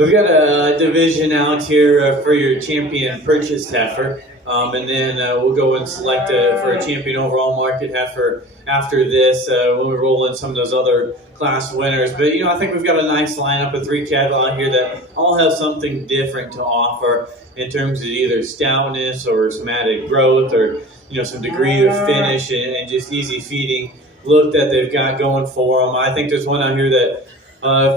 We've got a division out here for your champion purchased heifer, and then we'll go and select for a champion overall market heifer after this when we roll in some of those other class winners. But I think we've got a nice lineup of 3 cattle out here that all have something different to offer in terms of either stoutness or some added growth or some degree of finish and just easy feeding look that they've got going for them. I think there's one out here that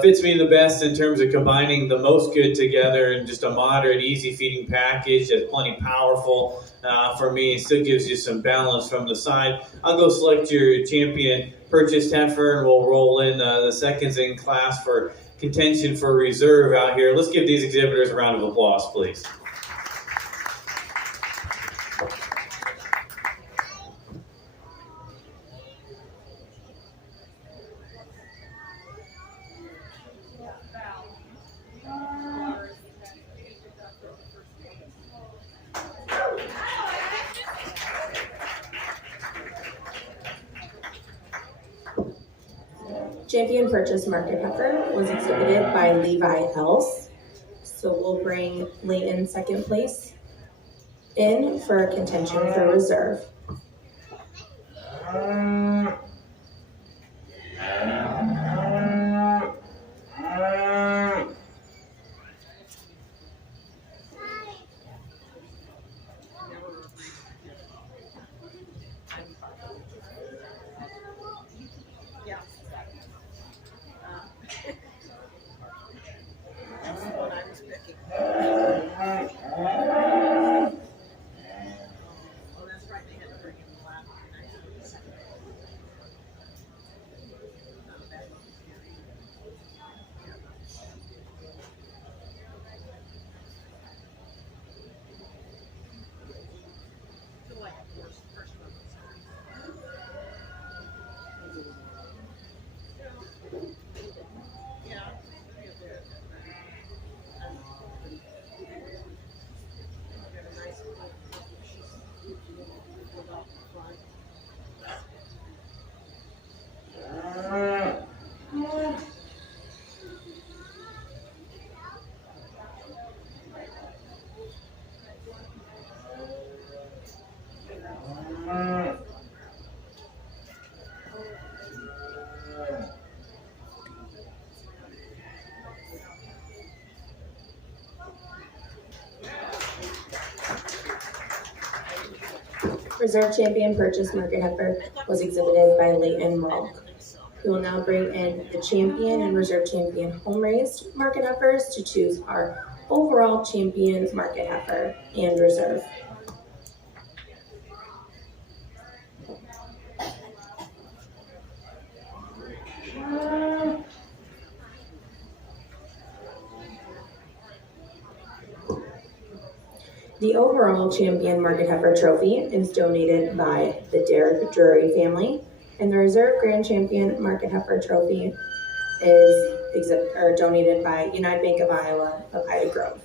fits me the best in terms of combining the most good together in just a moderate, easy feeding package that's plenty powerful for me. It still gives you some balance from the side. I'll go select your champion purchased heifer, and we'll roll in the seconds in class for contention for reserve out here. Let's give these exhibitors a round of applause, please. Champion Purchase Market Heifer was exhibited by Levi Else. So we'll bring Leighton second place in for contention for reserve. Reserve Champion Purchase Market Heifer was exhibited by Leighton Malk. We will now bring in the Champion and Reserve Champion Home Raised Market Heifers to choose our overall Champion Market Heifer and Reserve. The overall Champion Market Heifer Trophy is donated by the Derek Drury family, and the Reserve Grand Champion Market Heifer Trophy is donated by United Bank of Iowa of Ida Grove.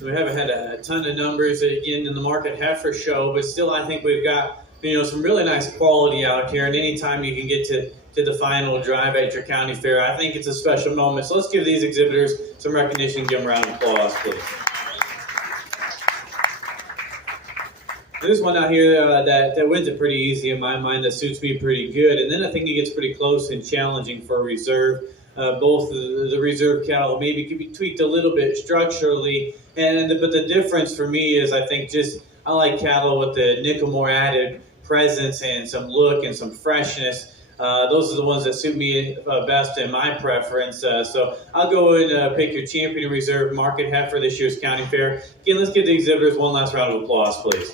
We haven't had a ton of numbers again in the market heifer show, but still I think we've got some really nice quality out here. And anytime you can get to the final drive at your county fair, I think it's a special moment. So let's give these exhibitors some recognition and give them a round of applause, please. There's one out here that wins it pretty easy in my mind, that suits me pretty good. And then I think it gets pretty close and challenging for reserve. Both the reserve cattle maybe could be tweaked a little bit structurally, but the difference for me is I think I like cattle with the nickel more added presence and some look and some freshness. Those are the ones that suit me best in my preference. So I'll go and pick your champion reserve market heifer this year's county fair. Again, let's give the exhibitors one last round of applause, please.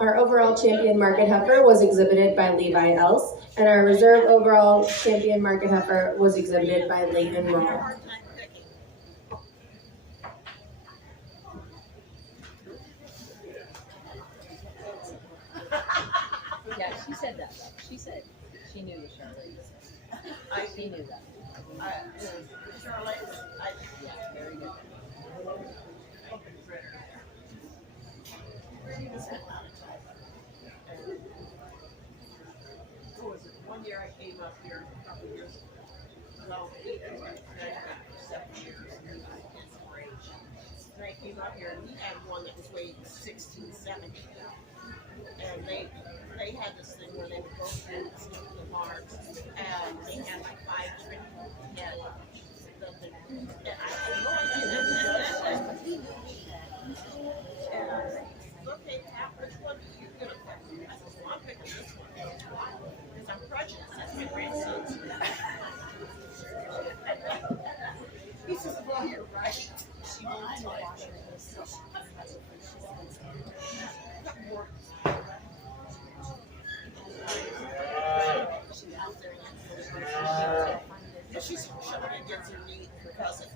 Our overall champion market heifer was exhibited by Levi Else, and our reserve overall champion market heifer was exhibited by Leighton Roll. Yeah, she said that though. She said she knew the Charlotte. She knew that. Charlotte, Yeah, very good. what was it? One year I came up here, a couple of years ago. Well, 7 years. And I came up here and we had one that was weighing 16, 17. And they had this thing where they would go through the barns and they had like 5 different head. And I had no idea. And I said, okay, Pat, which one are you gonna pick? I said, well, I'm picking this one. Because I'm prejudiced. That's my grandson's. He says, well, you're right. She won't tell you. She's out there. She's showing against her knee, her cousin.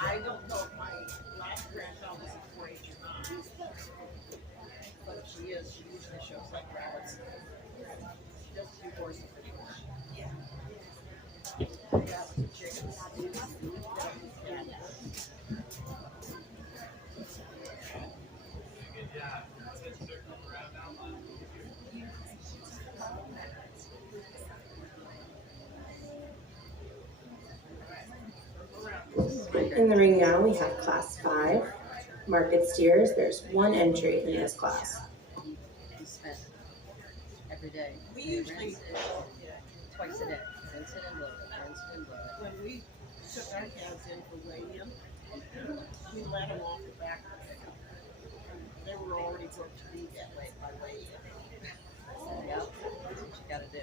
I don't know if my last grandchild is a 4-H or not. But if she is, she usually shows like rabbits. She does 2 horses pretty much. Yeah, chickens. In the ring now, we have Class 5 market steers. There's 1 entry in this class. We spent every day. We usually, rinse it twice a day. Rinse it and blow it. Rinse it and blow it. when we took our calves in for weigh-in, we let them off the back of the pickup. They were already booked to be that way by weigh-in. Yep, that's what you gotta do.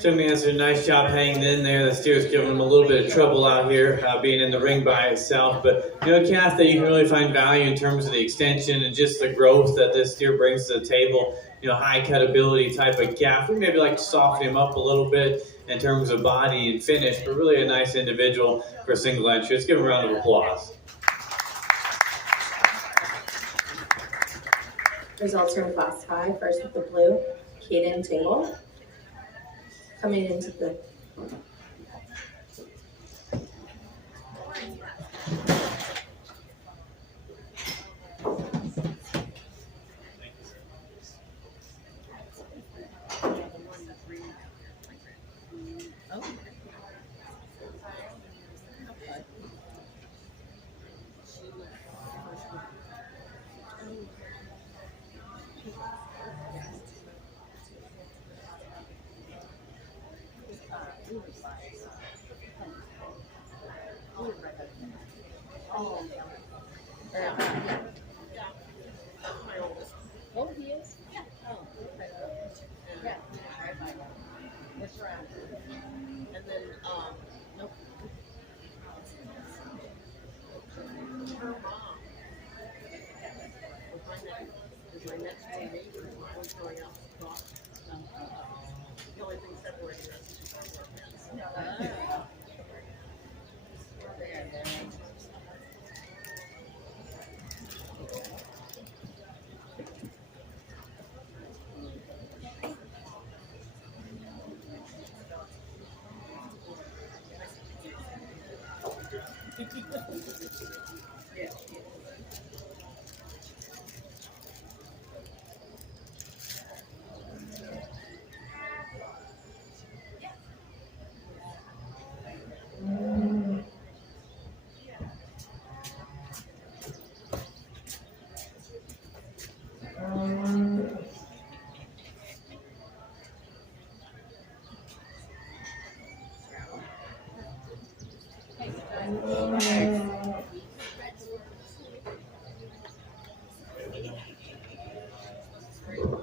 Jimmy has a nice job hanging in there. The steer's giving him a little bit of trouble out here, being in the ring by itself. But, a calf that you can really find value in terms of the extension and just the growth that this steer brings to the table. High cutability type of calf. We maybe like to soften him up a little bit in terms of body and finish, but really a nice individual for a single entry. Let's give him a round of applause. Results from Class 5. First with the blue, Caden Tingle. Coming into the Yeah, that's my oldest. Oh, he is? Oh, okay. And, Yeah, right by that. What's around? and then, Nope. her mom was my next door neighbor when I was growing up. The only thing separating us is just our fence. Ah. There, there.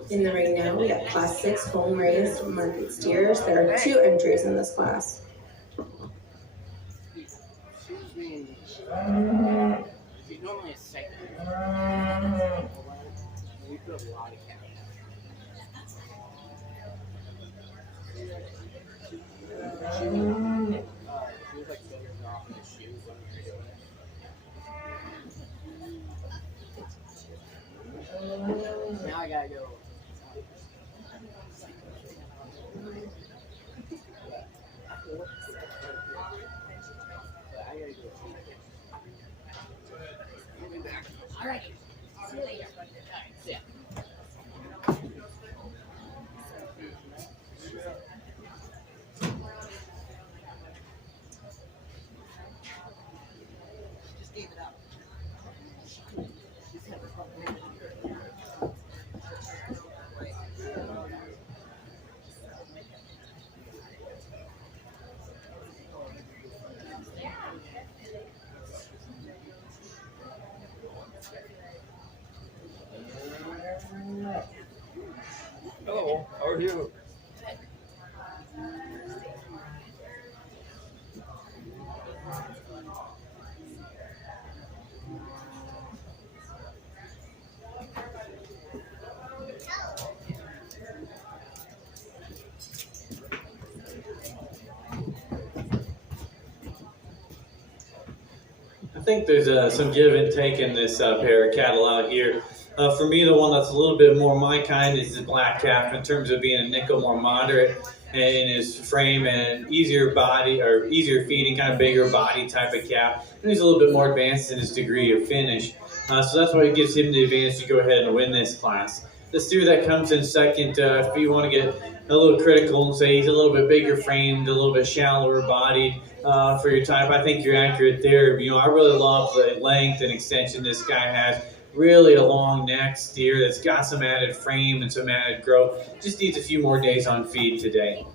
In the ring now, we have Class 6 home raised market steers. There are 2 entries in this class. She's normally a second. We put a lot of cows. She was like dozing off in the shoes when we were doing it. Now I gotta go. But I gotta go. All right. See you later. All right. See ya. Just gave it up. Hello, how are you? I think there's some give and take in this pair of cattle out here. For me, the one that's a little bit more my kind is the black calf in terms of being a nickel more moderate in his frame and easier body or easier feeding, kind of bigger body type of calf. And he's a little bit more advanced in his degree of finish. So that's why it gives him the advantage to go ahead and win this class. The steer that comes in second, if you want to get a little critical and say he's a little bit bigger framed, a little bit shallower bodied for your type, I think you're accurate there. I really love the length and extension this guy has. Really a long neck steer that's got some added frame and some added growth. Just needs a few more days on feed today.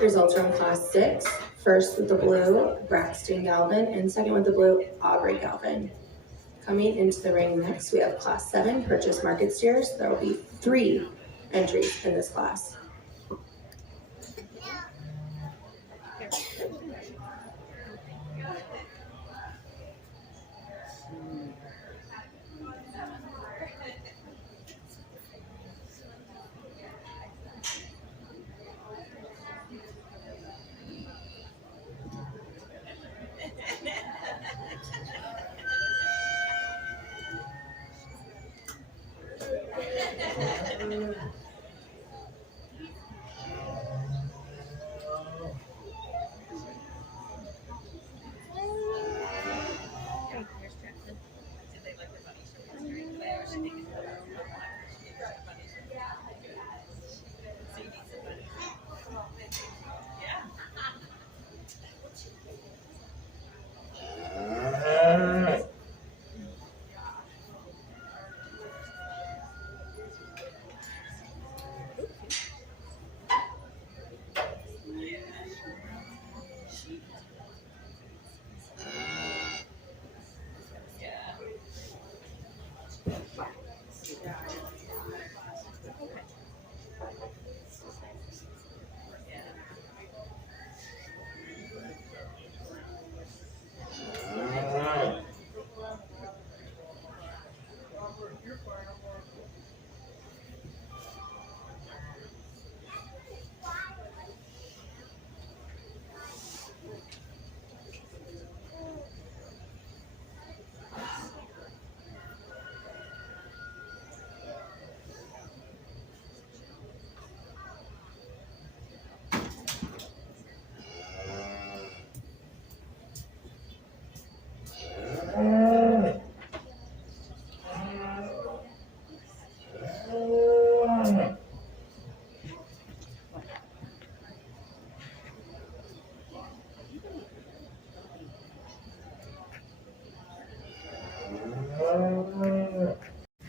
Results from Class 6. First with the blue, Braxton Galvin, and second with the blue, Aubrey Galvin. Coming into the ring next, we have Class 7 purchase market steers. There will be 3 entries in this class.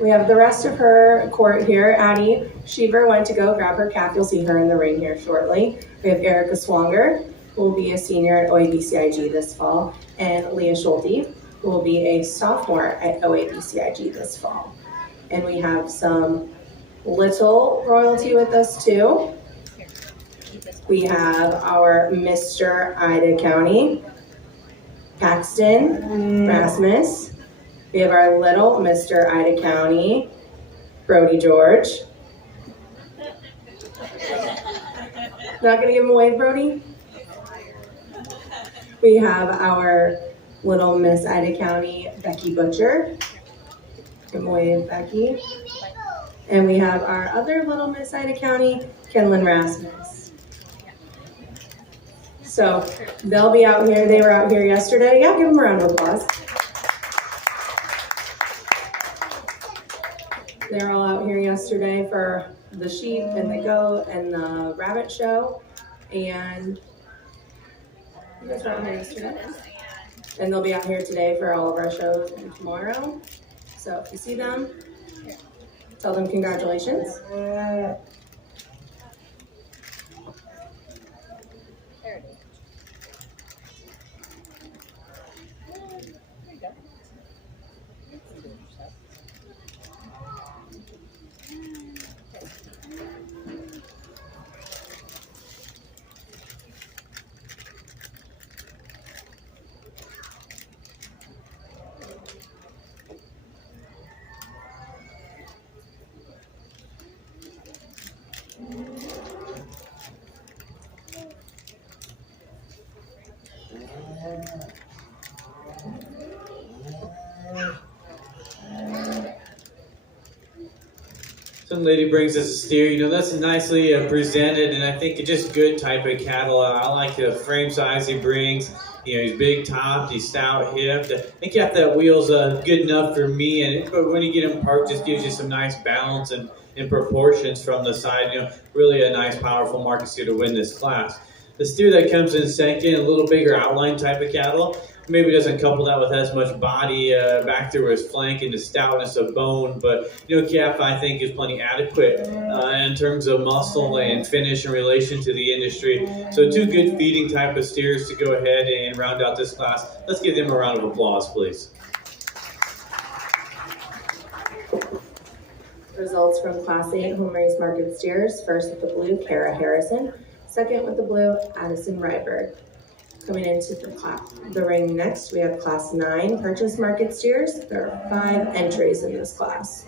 We have the rest of her court here. Addie Sheaver went to go grab her calf. You'll see her in the ring here shortly. We have Erica Swanger, who will be a senior at OABCIG this fall, and Leah Schulte, who will be a sophomore at OABCIG this fall. And we have some little royalty with us too. We have our Mr. Ida County, Paxton Rasmus. We have our little Mr. Ida County, Brody George. Not gonna give him away, Brody? We have our little Miss Ida County, Becky Butcher. Give him away, Becky. And we have our other little Miss Ida County, Kenlyn Rasmus. So they'll be out here. They were out here yesterday. Yeah, give them a round of applause. They were all out here yesterday for the sheep and the goat and the rabbit show. And you guys were out here yesterday. And they'll be out here today for all of our shows and tomorrow. So if you see them, tell them congratulations. There it is. There you go. You can do it yourself. Some lady brings us a steer, that's nicely presented, and I think it's just good type of cattle. I like the frame size he brings. He's big topped, he's stout hipped. I think that wheel's good enough for me, but when you get him parked, just gives you some nice balance and proportions from the side. Really a nice, powerful market steer to win this class. The steer that comes in second, a little bigger outline type of cattle. Maybe doesn't couple that with as much body back through his flank and the stoutness of bone, but calf I think is plenty adequate in terms of muscle and finish in relation to the industry. So two good feeding type of steers to go ahead and round out this class. Let's give them a round of applause, please. Results from Class 8 home raised market steers. First with the blue, Kara Harrison. Second with the blue, Addison Ryberg. Coming into the ring next, we have Class 9 purchase market steers. There are 5 entries in this class.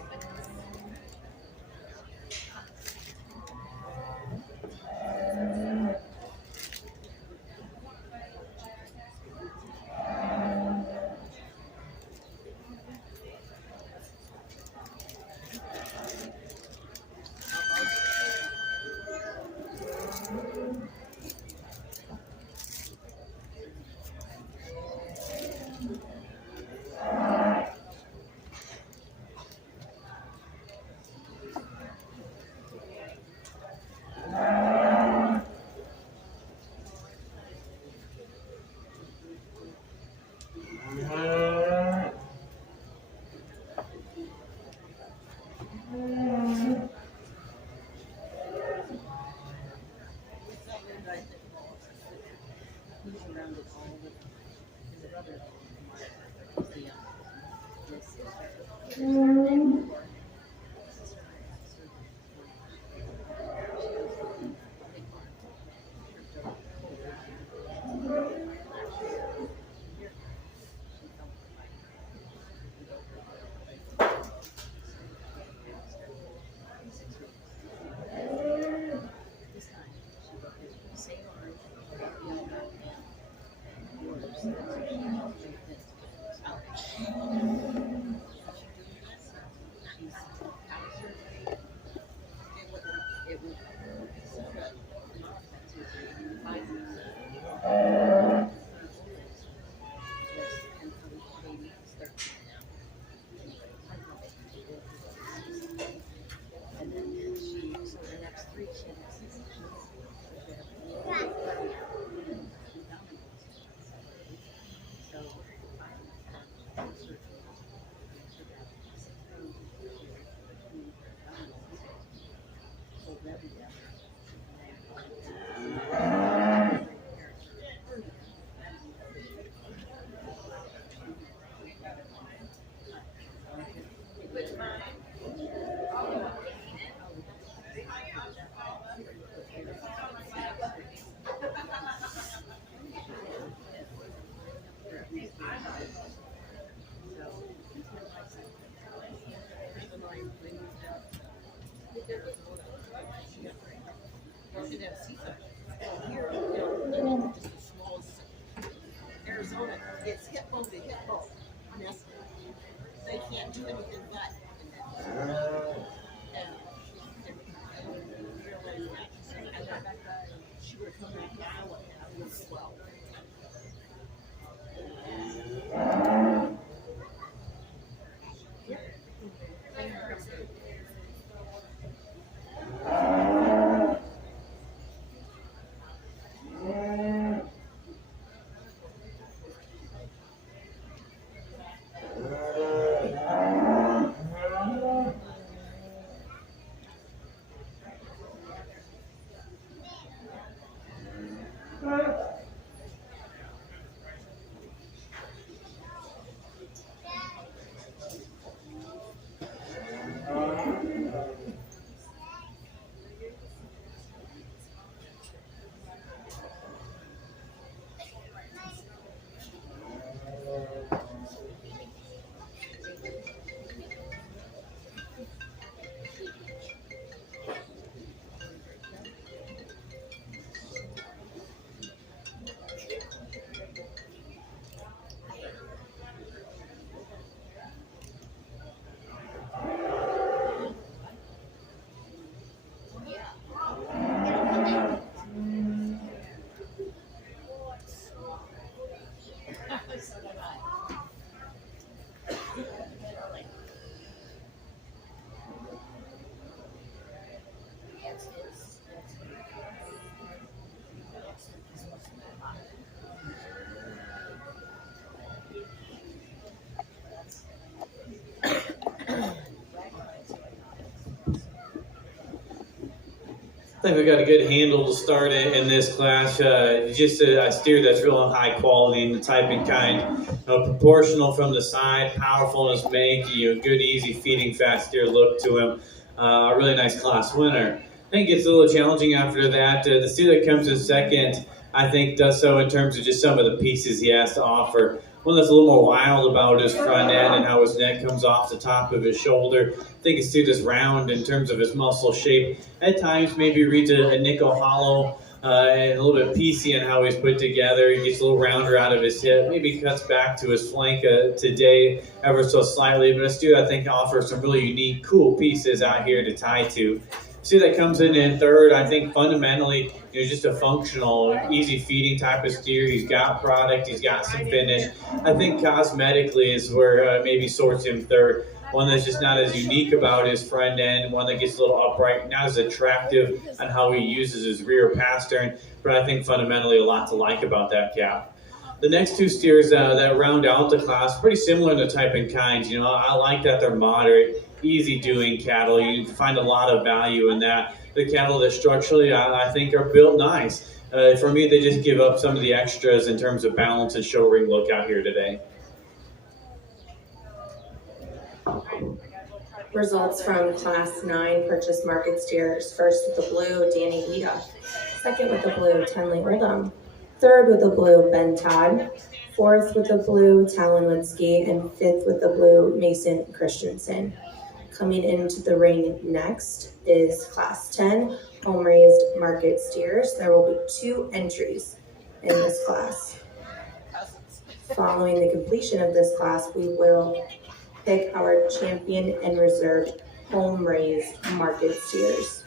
It's hippo to hippo nesting. They can't do anything but. And realized that. And then she would come back now and I was 12. I think we got a good handle to start in this class. Just a steer that's real high quality in the type and kind, proportional from the side, powerful in his make, good, easy feeding, fast steer look to him. A really nice class winner. I think it's a little challenging after that. The steer that comes in second, I think, does so in terms of just some of the pieces he has to offer. One that's a little more wild about his front end and how his neck comes off the top of his shoulder. I think his suit is round in terms of his muscle shape. At times, maybe reads a nickel hollow and a little bit piecey in how he's put together. He gets a little rounder out of his hip. Maybe cuts back to his flank today ever so slightly. But a steer, I think, offers some really unique, cool pieces out here to tie to. See that comes in third. I think fundamentally, just a functional, easy feeding type of steer. He's got product. He's got some finish. I think cosmetically is where maybe sorts him third. One that's just not as unique about his front end. One that gets a little upright, not as attractive on how he uses his rear pastern. But I think fundamentally a lot to like about that calf. The next two steers that round out the class, pretty similar in the type and kinds. I like that they're moderate, easy doing cattle. You can find a lot of value in that. The cattle that structurally, I think, are built nice. For me, they just give up some of the extras in terms of balance and show ring look out here today. Results from Class 9 Purchase Market Steers. First with the blue, Danny Lita. Second with the blue, Tenley Oldham. Third with the blue, Ben Todd. Fourth with the blue, Talon Linsky. And fifth with the blue, Mason Christensen. Coming into the ring next is Class 10 Home-Raised Market Steers. There will be 2 entries in this class. Following the completion of this class, we will pick our champion and reserve home-raised market steers.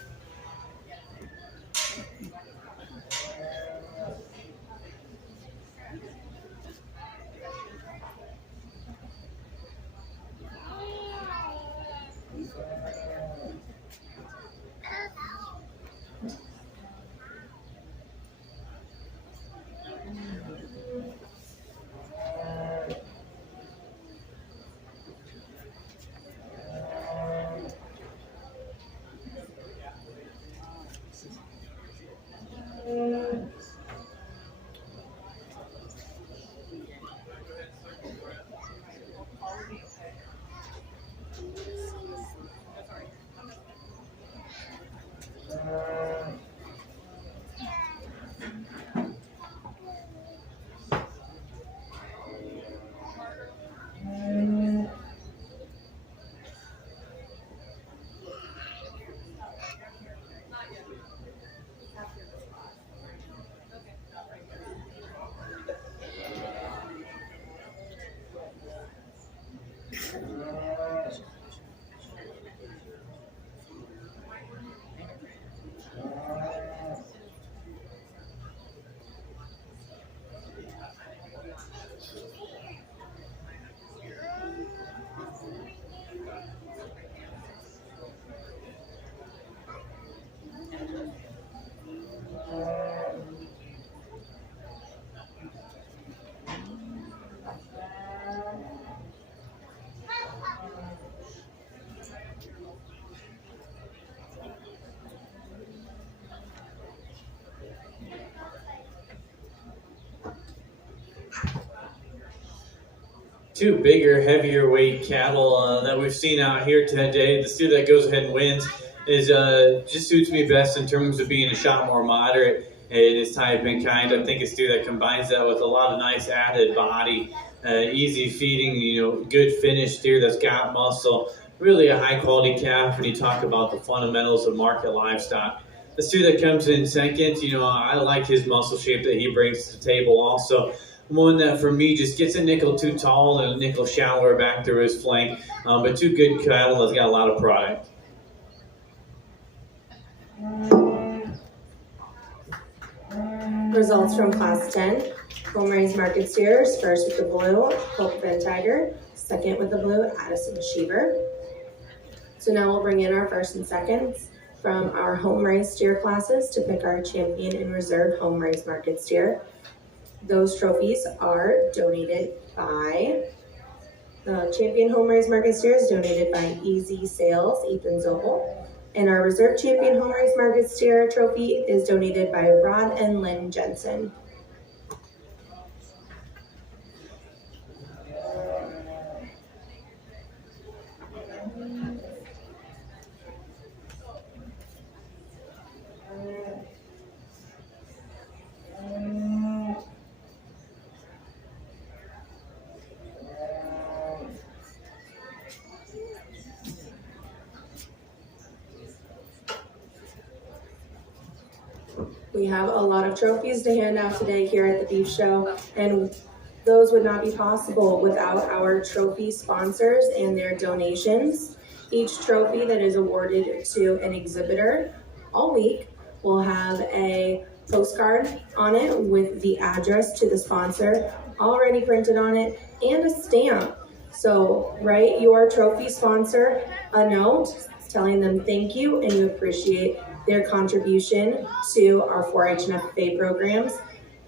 two bigger, heavier weight cattle that we've seen out here today. The steer that goes ahead and wins is just suits me best in terms of being a shot more moderate in his type and kind. I think a steer that combines that with a lot of nice added body, easy feeding, good finished steer that's got muscle. Really a high quality calf when you talk about the fundamentals of market livestock. The steer that comes in second, I like his muscle shape that he brings to the table also. One that for me just gets a nickel too tall and a nickel shallower back through his flank, but two good cattle that's got a lot of product. Results from Class 10. Home raised market steers, first with the blue, Hope Van Tiger, second with the blue, Addison Sheever. So now we'll bring in our first and seconds from our home raised steer classes to pick our champion and reserve home raised market steer. Those trophies are donated by the champion home raised market steer is donated by Easy Sales, Ethan Zobel. And our reserve champion home raised market steer trophy is donated by Rod and Lynn Jensen. We have a lot of trophies to hand out today here at the Beef Show, and those would not be possible without our trophy sponsors and their donations. Each trophy that is awarded to an exhibitor all week will have a postcard on it with the address to the sponsor already printed on it and a stamp. So write your trophy sponsor a note telling them thank you and you appreciate their contribution to our 4-H and FFA programs,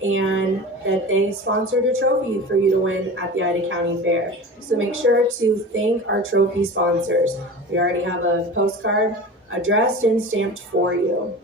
and that they sponsored a trophy for you to win at the Ida County Fair. So make sure to thank our trophy sponsors. We already have a postcard addressed and stamped for you.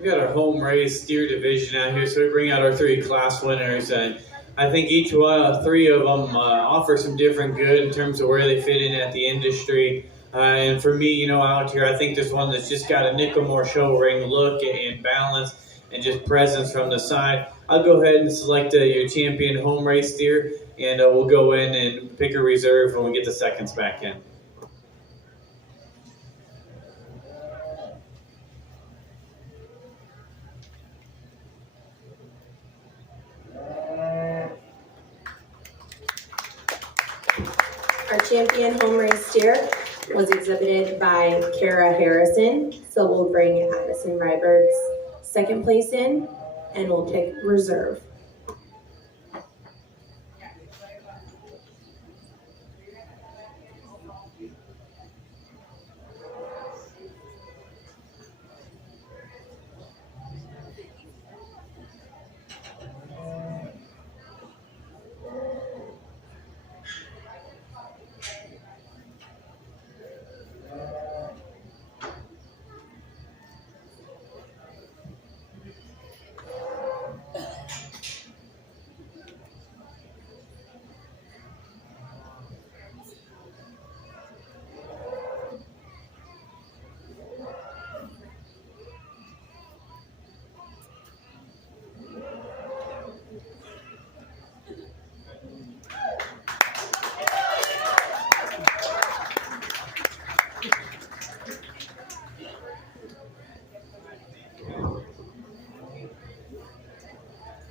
We got our home raised steer division out here, so we bring out our three class winners, and I think each three of them offer some different good in terms of where they fit in at the industry. And for me, out here, I think this one that's just got a nickel more show ring look and balance and just presence from the side. I'll go ahead and select your champion home race steer, and we'll go in and pick a reserve when we get the seconds back in. Our champion home race steer was exhibited by Kara Harrison, so we'll bring Addison Ryberg's second place in, and we'll pick reserve.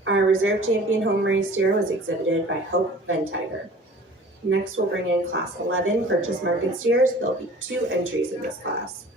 Our reserve champion home race steer was exhibited by Hope Ventiger. Next, we'll bring in Class 11 purchase market steers. There'll be 2 entries in this class.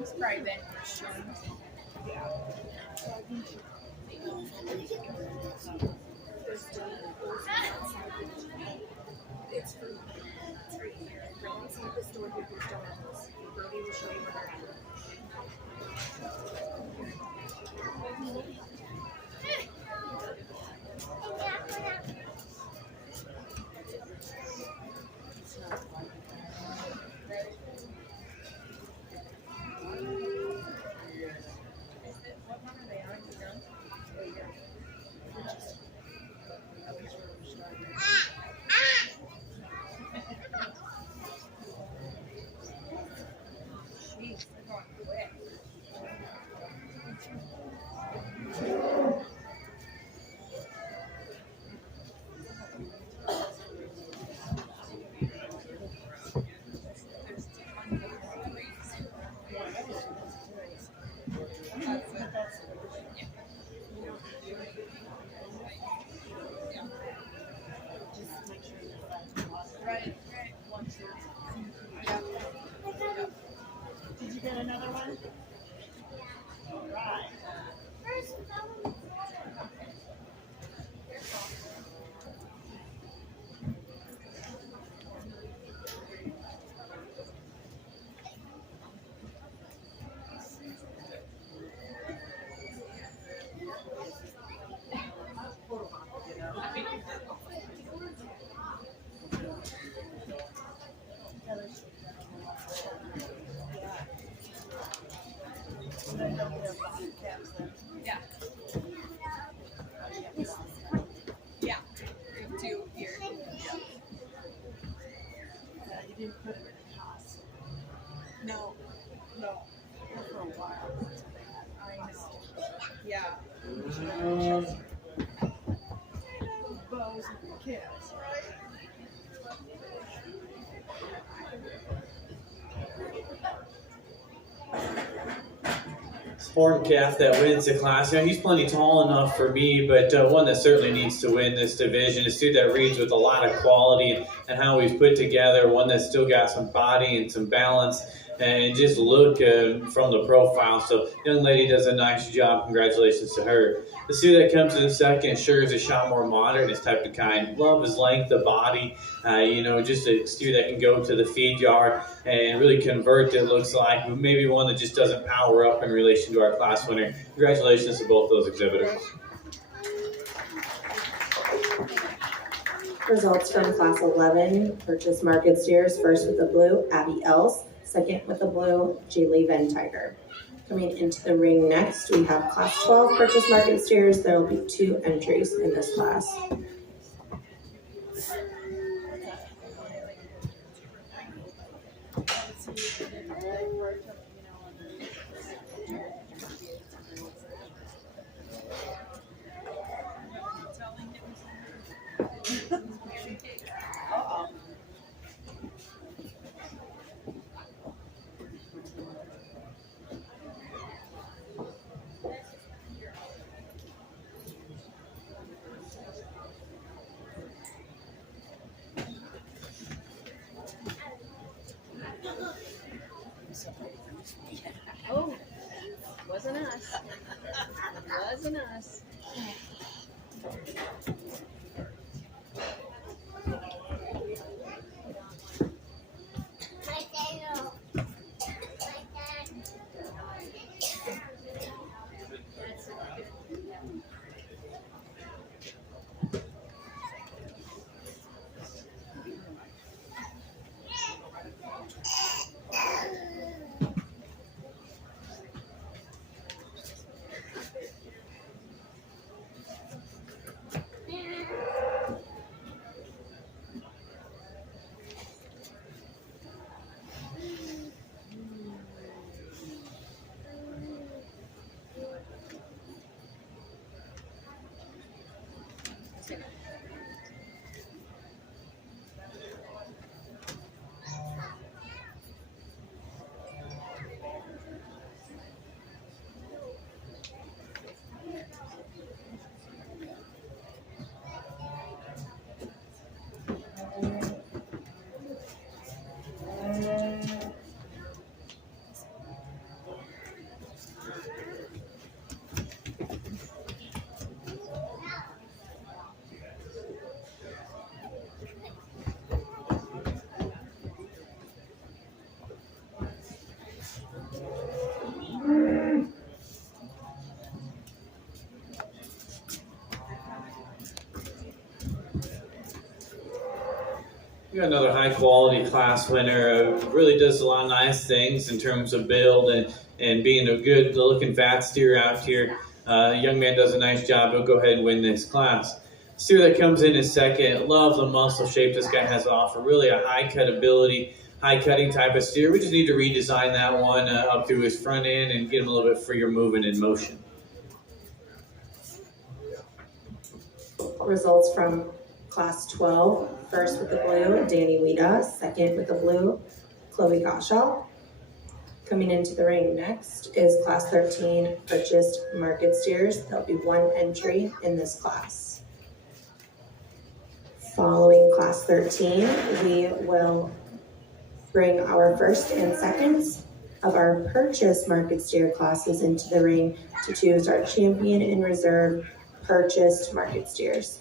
It's private. It's right here. Brandon's at the store here. There's donuts. Brody will show you where they're at. Did you get another one? All right. Yeah. Yeah. Two here. You didn't put it in the house. No. For a while. I know. Yeah. Bows and kids. Sport calf that wins the class. You know, he's plenty tall enough for me, but one that certainly needs to win this division. A suit that reads with a lot of quality and how he's put together. One that's still got some body and some balance and just look from the profile. So, young lady does a nice job. Congratulations to her. The suit that comes in second sure is a shot more modern, his type of kind. Love his length, the body. Just a steer that can go to the feed yard and really convert, it looks like, but maybe one that just doesn't power up in relation to our class winner. Congratulations to both those exhibitors. Results from Class 11 purchase market steers. First with the blue, Abby Els. Second with the blue, Jaylee Van Tiger. Coming into the ring next, we have Class 12 purchase market steers. There will be 2 entries in this class. Oh, wasn't us. Wasn't us. We got another high quality class winner. Really does a lot of nice things in terms of build and being a good looking fat steer out here. Young man does a nice job. He'll go ahead and win this class. Steer that comes in second. Love the muscle shape this guy has to offer. Really a high cut ability, high cutting type of steer. We just need to redesign that one up through his front end and get him a little bit freer moving in motion. Results from Class 12. First with the blue, Danny Wida. Second with the blue, Chloe Gottschall. Coming into the ring next is Class 13 purchased market steers. There'll be 1 entry in this class. Following Class 13, we will bring our first and seconds of our purchase market steer classes into the ring to choose our champion and reserve purchased market steers.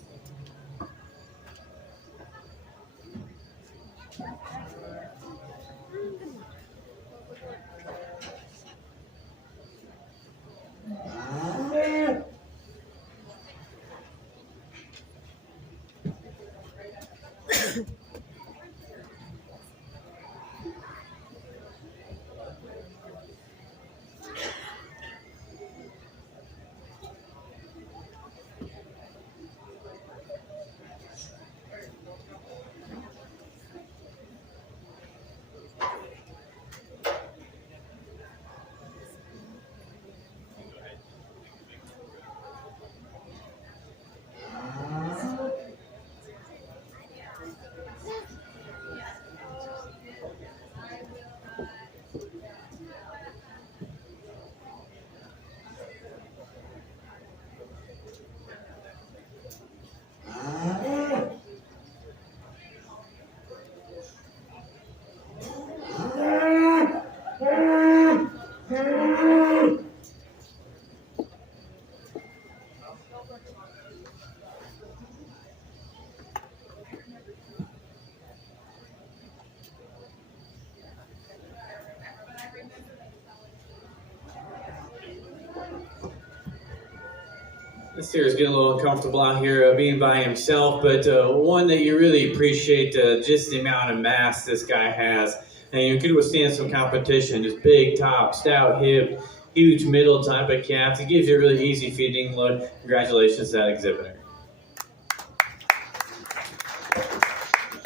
This year is getting a little uncomfortable out here being by himself, but one that you really appreciate just the amount of mass this guy has. And you could withstand some competition. Just big top, stout hip, huge middle type of calf. It gives you a really easy feeding look. Congratulations to that exhibitor.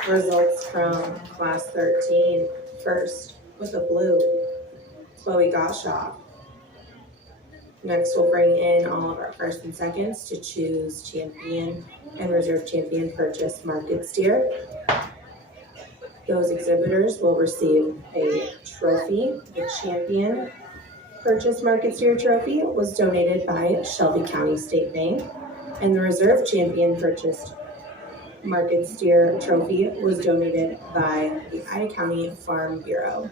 Results from class 13. First, with the blue, Chloe Gottschalk. Next, we'll bring in all of our first and seconds to choose champion and reserve champion purchase market steer. Those exhibitors will receive a trophy. The champion purchase market steer trophy was donated by Shelby County State Bank, and the reserve champion purchased market steer trophy was donated by the Ida County Farm Bureau.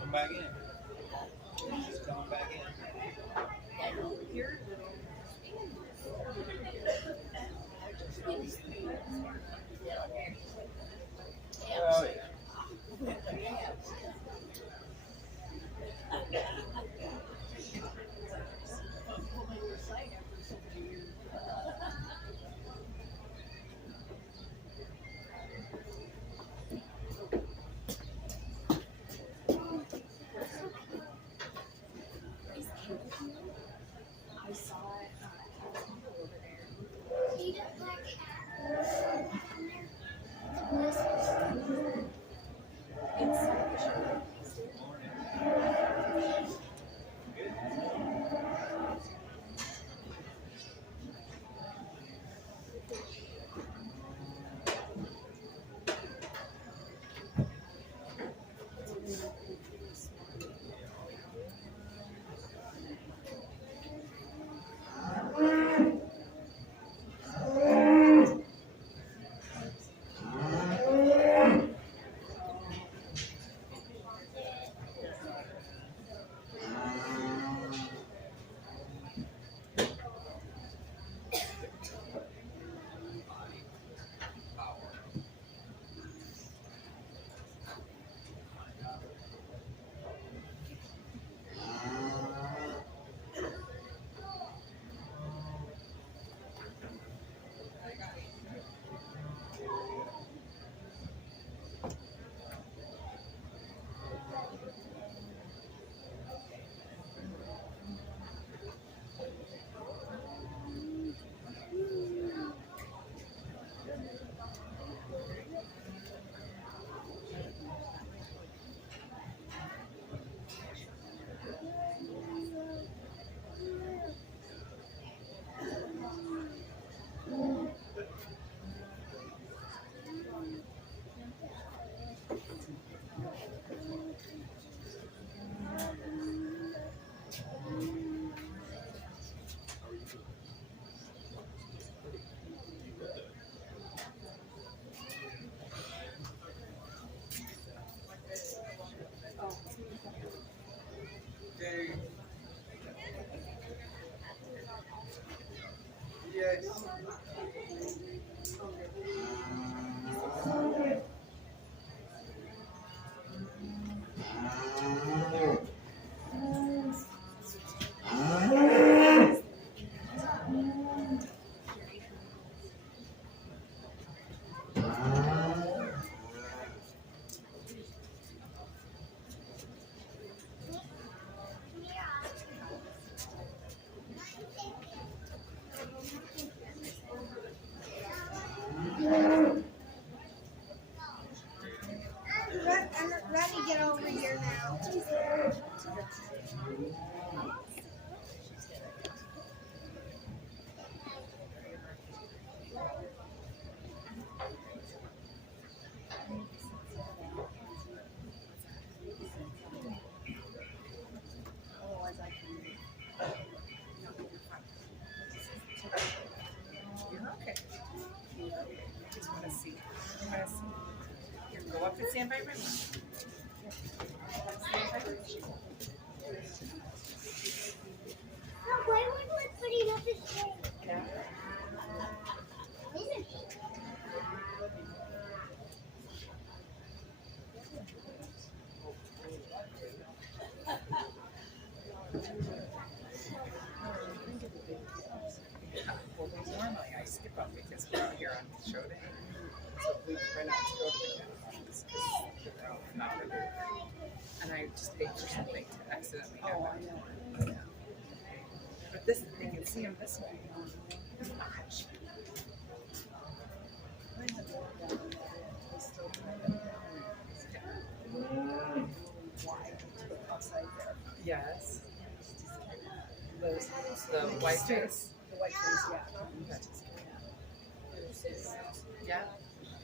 Come back in. She's coming back in. Oh, yeah. Here, go up and stand by Remy. Why would we put it up his face? Well, normally I skip up because we're out here on show day. So we try not to go to the office because they're out not really. And I just wait for something to accidentally happen. But this, they can see him this way. Watch. Yes. Those, the white face. The white face, yeah. Yeah.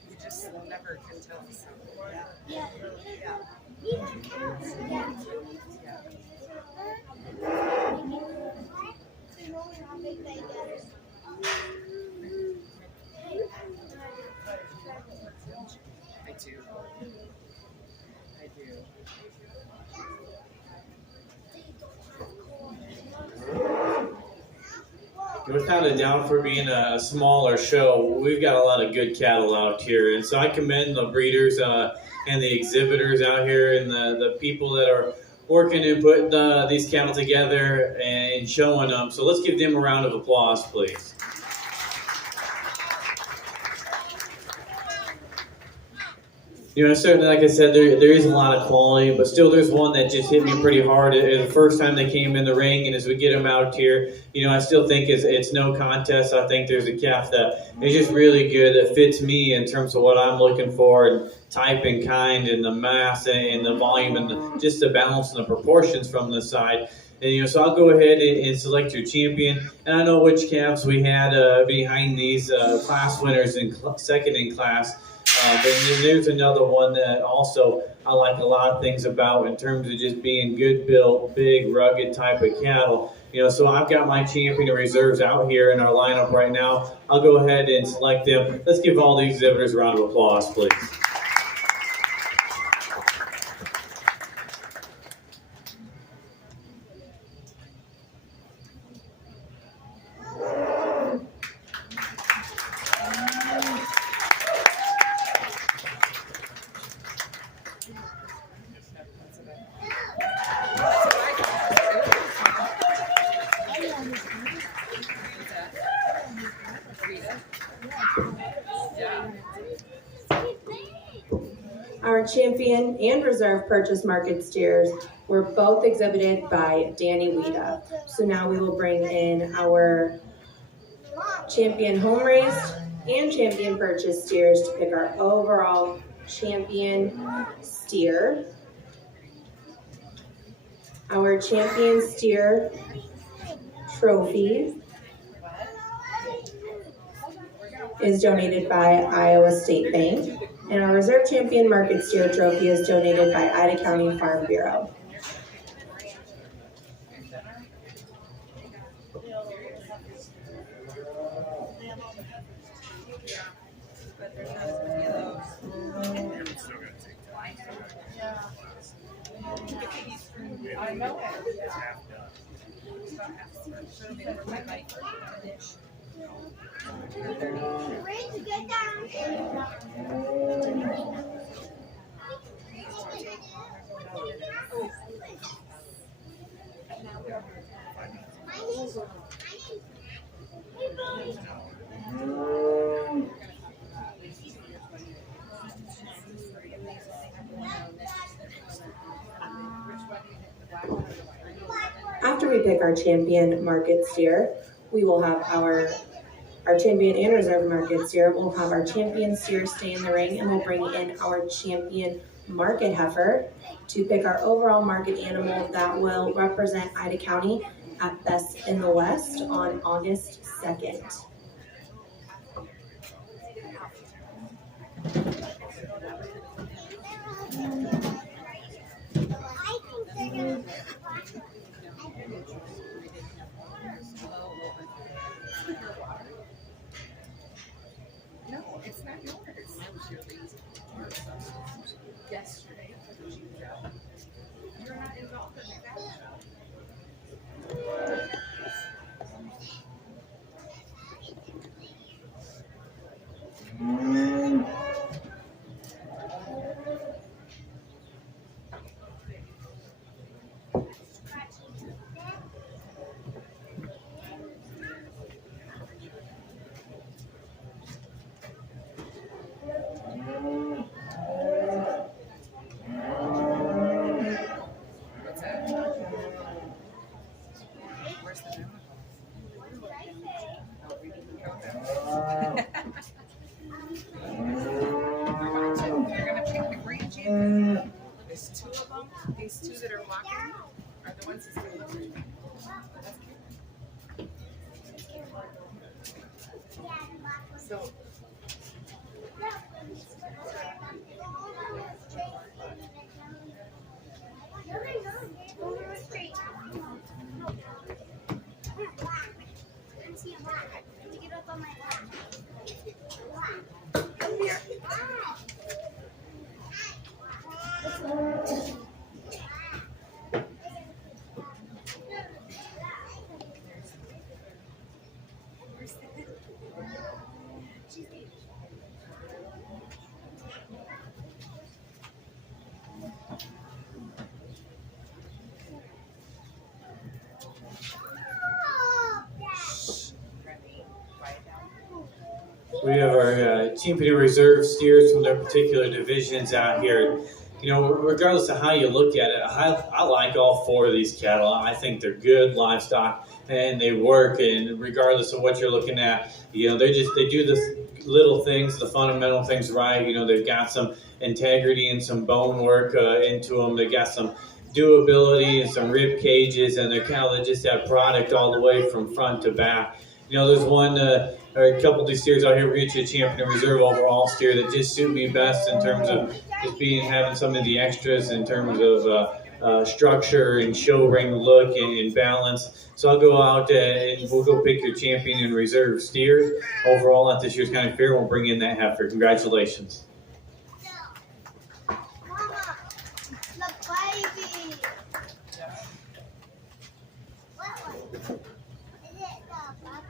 You just never can tell. So. Yeah. I do. I do. Without a doubt, for being a smaller show, we've got a lot of good cattle out here, and so I commend the breeders and the exhibitors out here, and the people that are working and putting these cattle together and showing them. So let's give them a round of applause, please. You know, certainly, like I said, there is a lot of quality, but still there's one that just hit me pretty hard the first time they came in the ring, and as we get them out here, you know, I still think it's no contest. I think there's a calf that is just really good, that fits me in terms of what I'm looking for, and type and kind, and the mass, and the volume, and just the balance and the proportions from the side. And, you know, so I'll go ahead and select your champion. And I know which calves we had behind these class winners in second in class. But then there's another one that also I like a lot of things about in terms of just being good built, big, rugged type of cattle. You know, so I've got my champion reserves out here in our lineup right now. I'll go ahead and select them. Let's give all the exhibitors a round of applause, please. Our champion and reserve purchase market steers were both exhibited by Danny Weeda. So now we will bring in our champion home raised and champion purchase steers to pick our overall champion steer. Our champion steer trophy is donated by Iowa State Bank, and our reserve champion market steer trophy is donated by Ida County Farm Bureau. I know it. After we pick our champion market steer, we will have our champion and reserve market steer. We'll have our champion steer stay in the ring, and we'll bring in our champion market heifer to pick our overall market animal that will represent Ida County at Best in the West on August 2nd. No, it's not yours. That was your lazy. Yesterday. You're not involved in that. What's that? Where's the memo? Oh, we didn't go there. They're gonna pick the grand champion. There's two of them. These two that are walking are the ones that's gonna win. That's cute. So We have our champion reserve steers from their particular divisions out here. You know, regardless of how you look at it, I like all four of these cattle. I think they're good livestock and they work. And regardless of what you're looking at, you know, they do the little things, the fundamental things right. You know, they've got some integrity and some bone work into them. They got some doability and some rib cages, and they're cattle that just have product all the way from front to back. You know, there's one or a couple of these steers out here. We'll get you a champion reserve overall steer that just suit me best in terms of just having some of the extras in terms of structure and show ring look and balance. So I'll go out and we'll go pick your champion and reserve steers overall at this year's county fair. We'll bring in that heifer. Congratulations. Mama, the baby. What one? Is it the papa?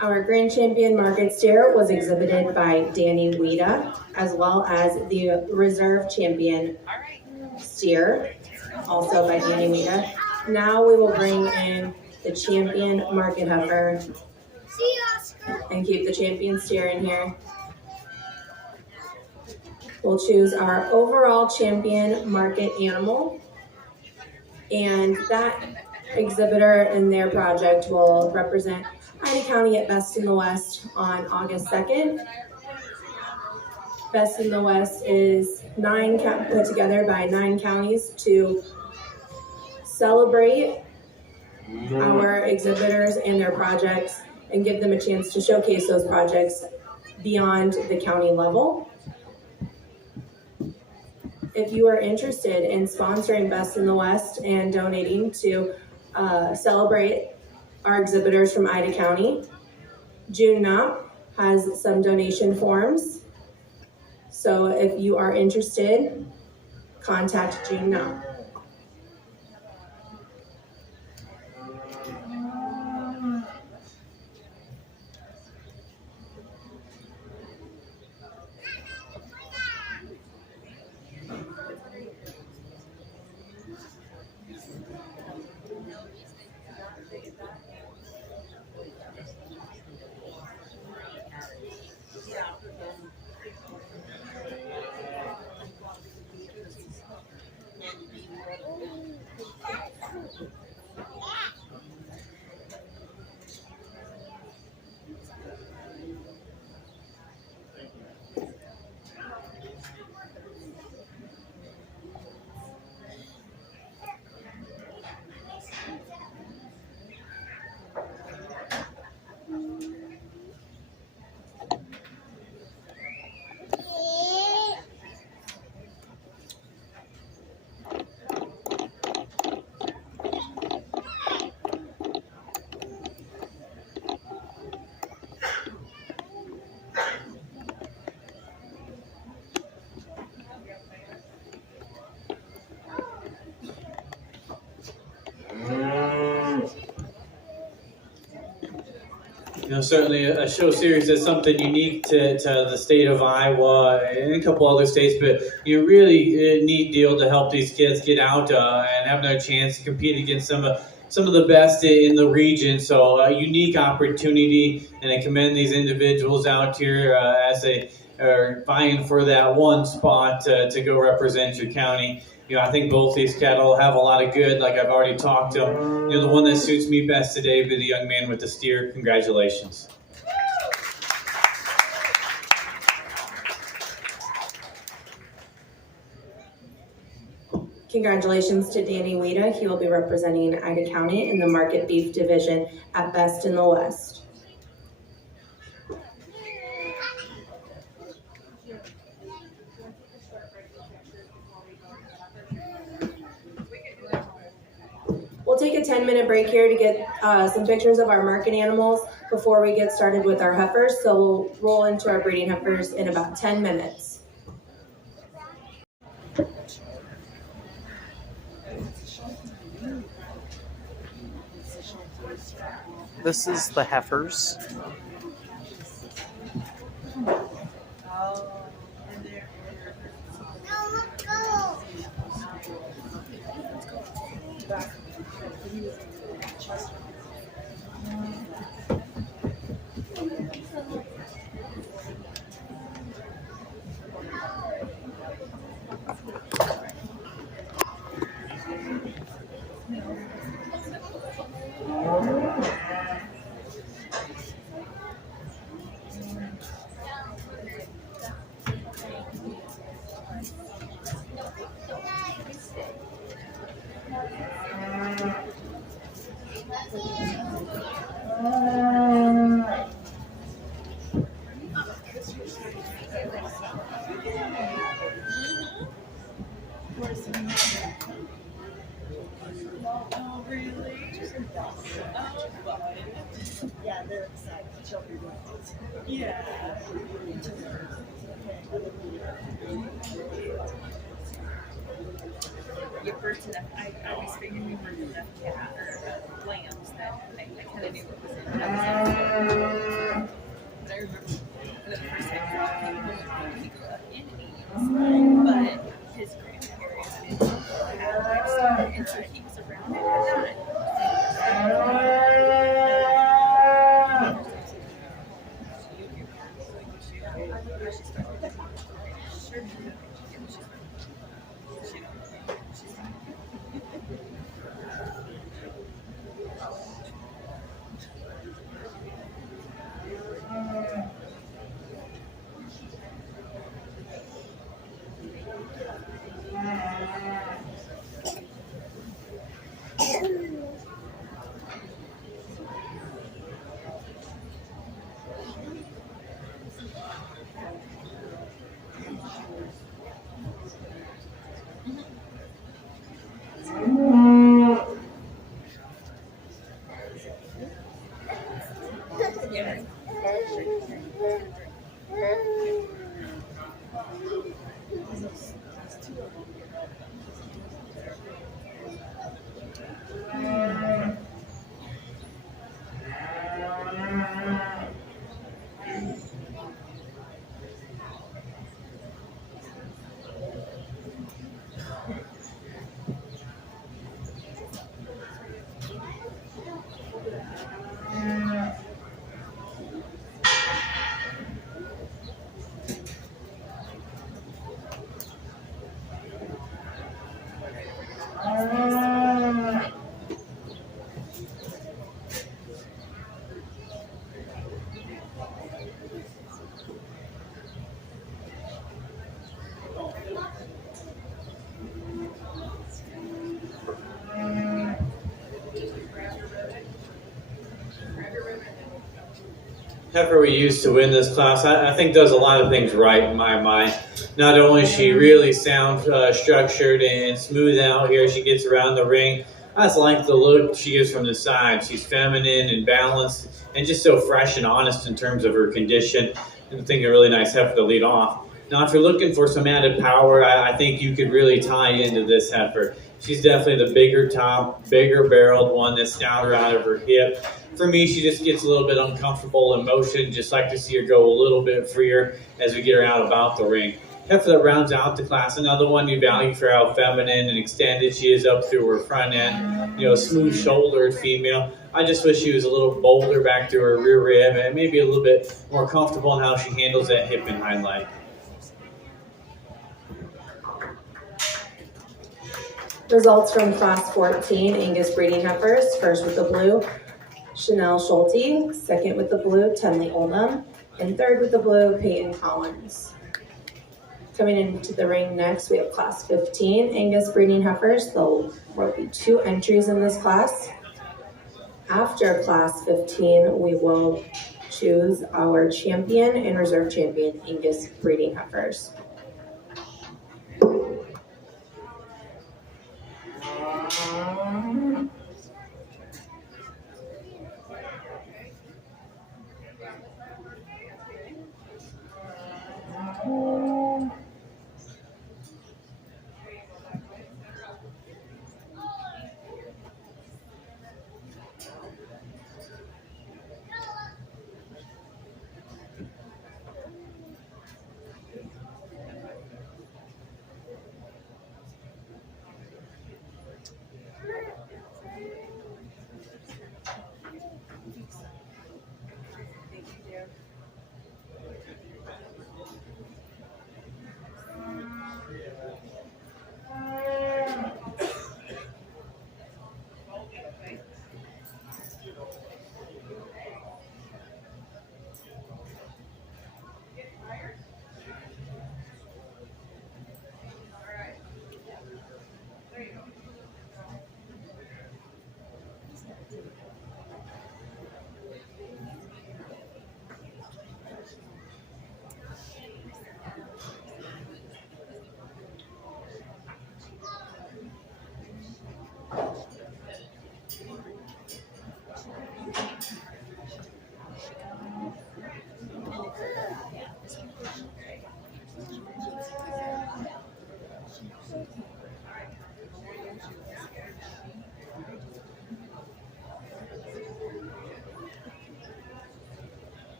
Our Grand Champion Market Steer was exhibited by Danny Weeda, as well as the Reserve Champion Steer, also by Danny Weeda. Now we will bring in the Champion Market Heifer See you, Oscar. and keep the Champion Steer in here. We'll choose our overall Champion Market Animal, and that exhibitor and their project will represent Ida County at Best in the West on August 2nd. Best in the West is put together by 9 counties to celebrate our exhibitors and their projects and give them a chance to showcase those projects beyond the county level. If you are interested in sponsoring Best in the West and donating to celebrate our exhibitors from Ida County, June Knopp has some donation forms. So if you are interested, contact June Knopp. certainly a show series is something unique to the state of Iowa and a couple other states, but really a neat deal to help these kids get out and have another chance to compete against some of the best in the region. So a unique opportunity, and I commend these individuals out here as they are vying for that one spot to go represent your county. I think both these cattle have a lot of good, like I've already talked to them. The one that suits me best today would be the young man with the steer. Congratulations. Congratulations to Danny Weta. He will be representing Ida County in the Market Beef Division at Best in the West. We'll take a 10-minute break here to get some pictures of our market animals before we get started with our heifers. So we'll roll into our breeding heifers in about 10 minutes. This is the heifers. Yeah, they're excited. She'll be with us. Yeah. You birds enough. I always figured we birds enough cat or lambs that I kind of knew what was in. But I remember the first time he grew up in Eames, but his grandparents didn't have livestock, and so he was around it a lot. Heifer we used to win this class, I think does a lot of things right in my mind. Not only is she really sound, structured and smooth out here, she gets around the ring. I just like the look she gives from the side. She's feminine and balanced and just so fresh and honest in terms of her condition. And I think a really nice heifer to lead off. Now, if you're looking for some added power, I think you could really tie into this heifer. She's definitely the bigger top, bigger barreled one that's down out of her hip. For me, she just gets a little bit uncomfortable in motion. Just like to see her go a little bit freer as we get her out about the ring. Heifer that rounds out the class, another one you value for how feminine and extended she is up through her front end. Smooth shouldered female. I just wish she was a little bolder back to her rear rib and maybe a little bit more comfortable in how she handles that hip and highlight. Results from Class 14 Angus breeding heifers. First with the blue, Chanel Schulte. Second with the blue, Tenley Oldham. And third with the blue, Peyton Collins. Coming into the ring next, we have Class 15 Angus breeding heifers. There will be 2 entries in this class. After Class 15, we will choose our champion and reserve champion Angus breeding heifers.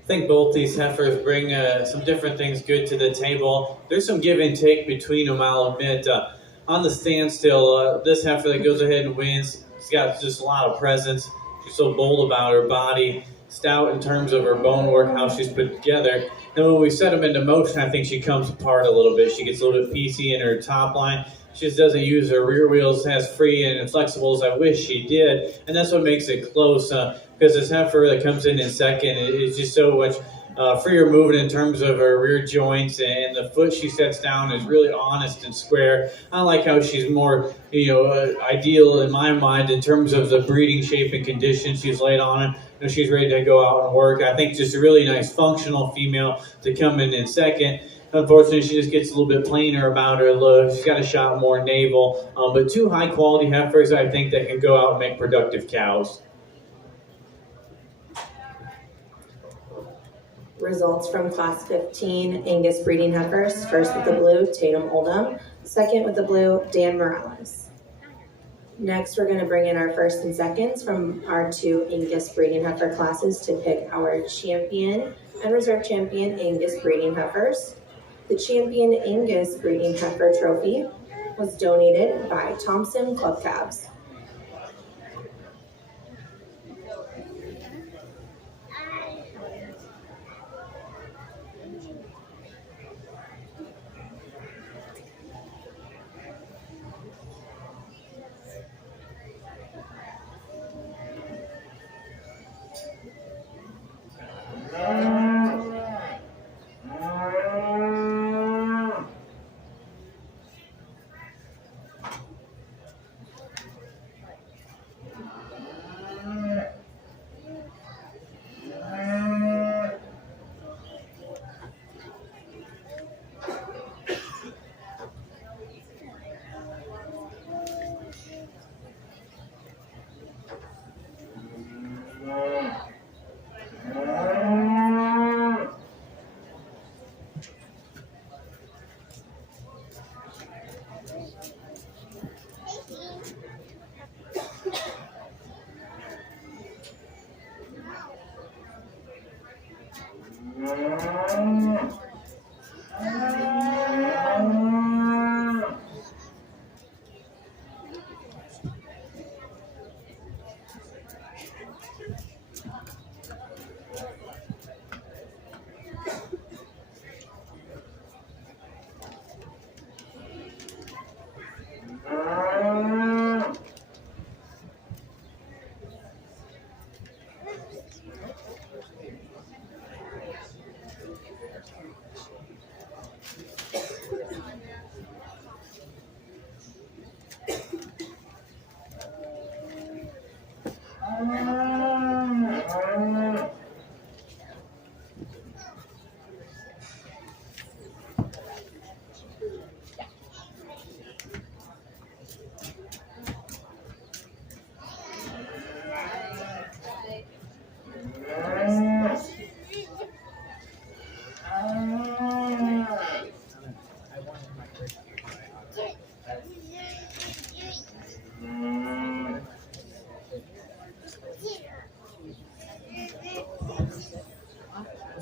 I think both these heifers bring some different things good to the table. There's some give and take between them, I'll admit. On the standstill, this heifer that goes ahead and wins, she's got just a lot of presence. She's so bold about her body, stout in terms of her bone work, how she's put together. And when we set them into motion, I think she comes apart a little bit. She gets a little bit piecey in her top line. She just doesn't use her rear wheels as free and flexible as I wish she did. And that's what makes it close. Because this heifer that comes in second is just so much freer moving in terms of her rear joints, and the foot she sets down is really honest and square. I like how she's more, ideal in my mind in terms of the breeding shape and condition she's laid on it. She's ready to go out and work. I think just a really nice functional female to come in second. Unfortunately, she just gets a little bit plainer about her look. She's got a shot more navel, but 2 high-quality heifers, I think, that can go out and make productive cows. Results from Class 15 Angus breeding heifers. First with the blue, Tatum Oldham. Second with the blue, Dan Morales. Next, we're going to bring in our first and seconds from our 2 Angus breeding heifer classes to pick our champion and reserve champion Angus breeding heifers. The champion Angus breeding heifer trophy was donated by Thompson Club Cabs.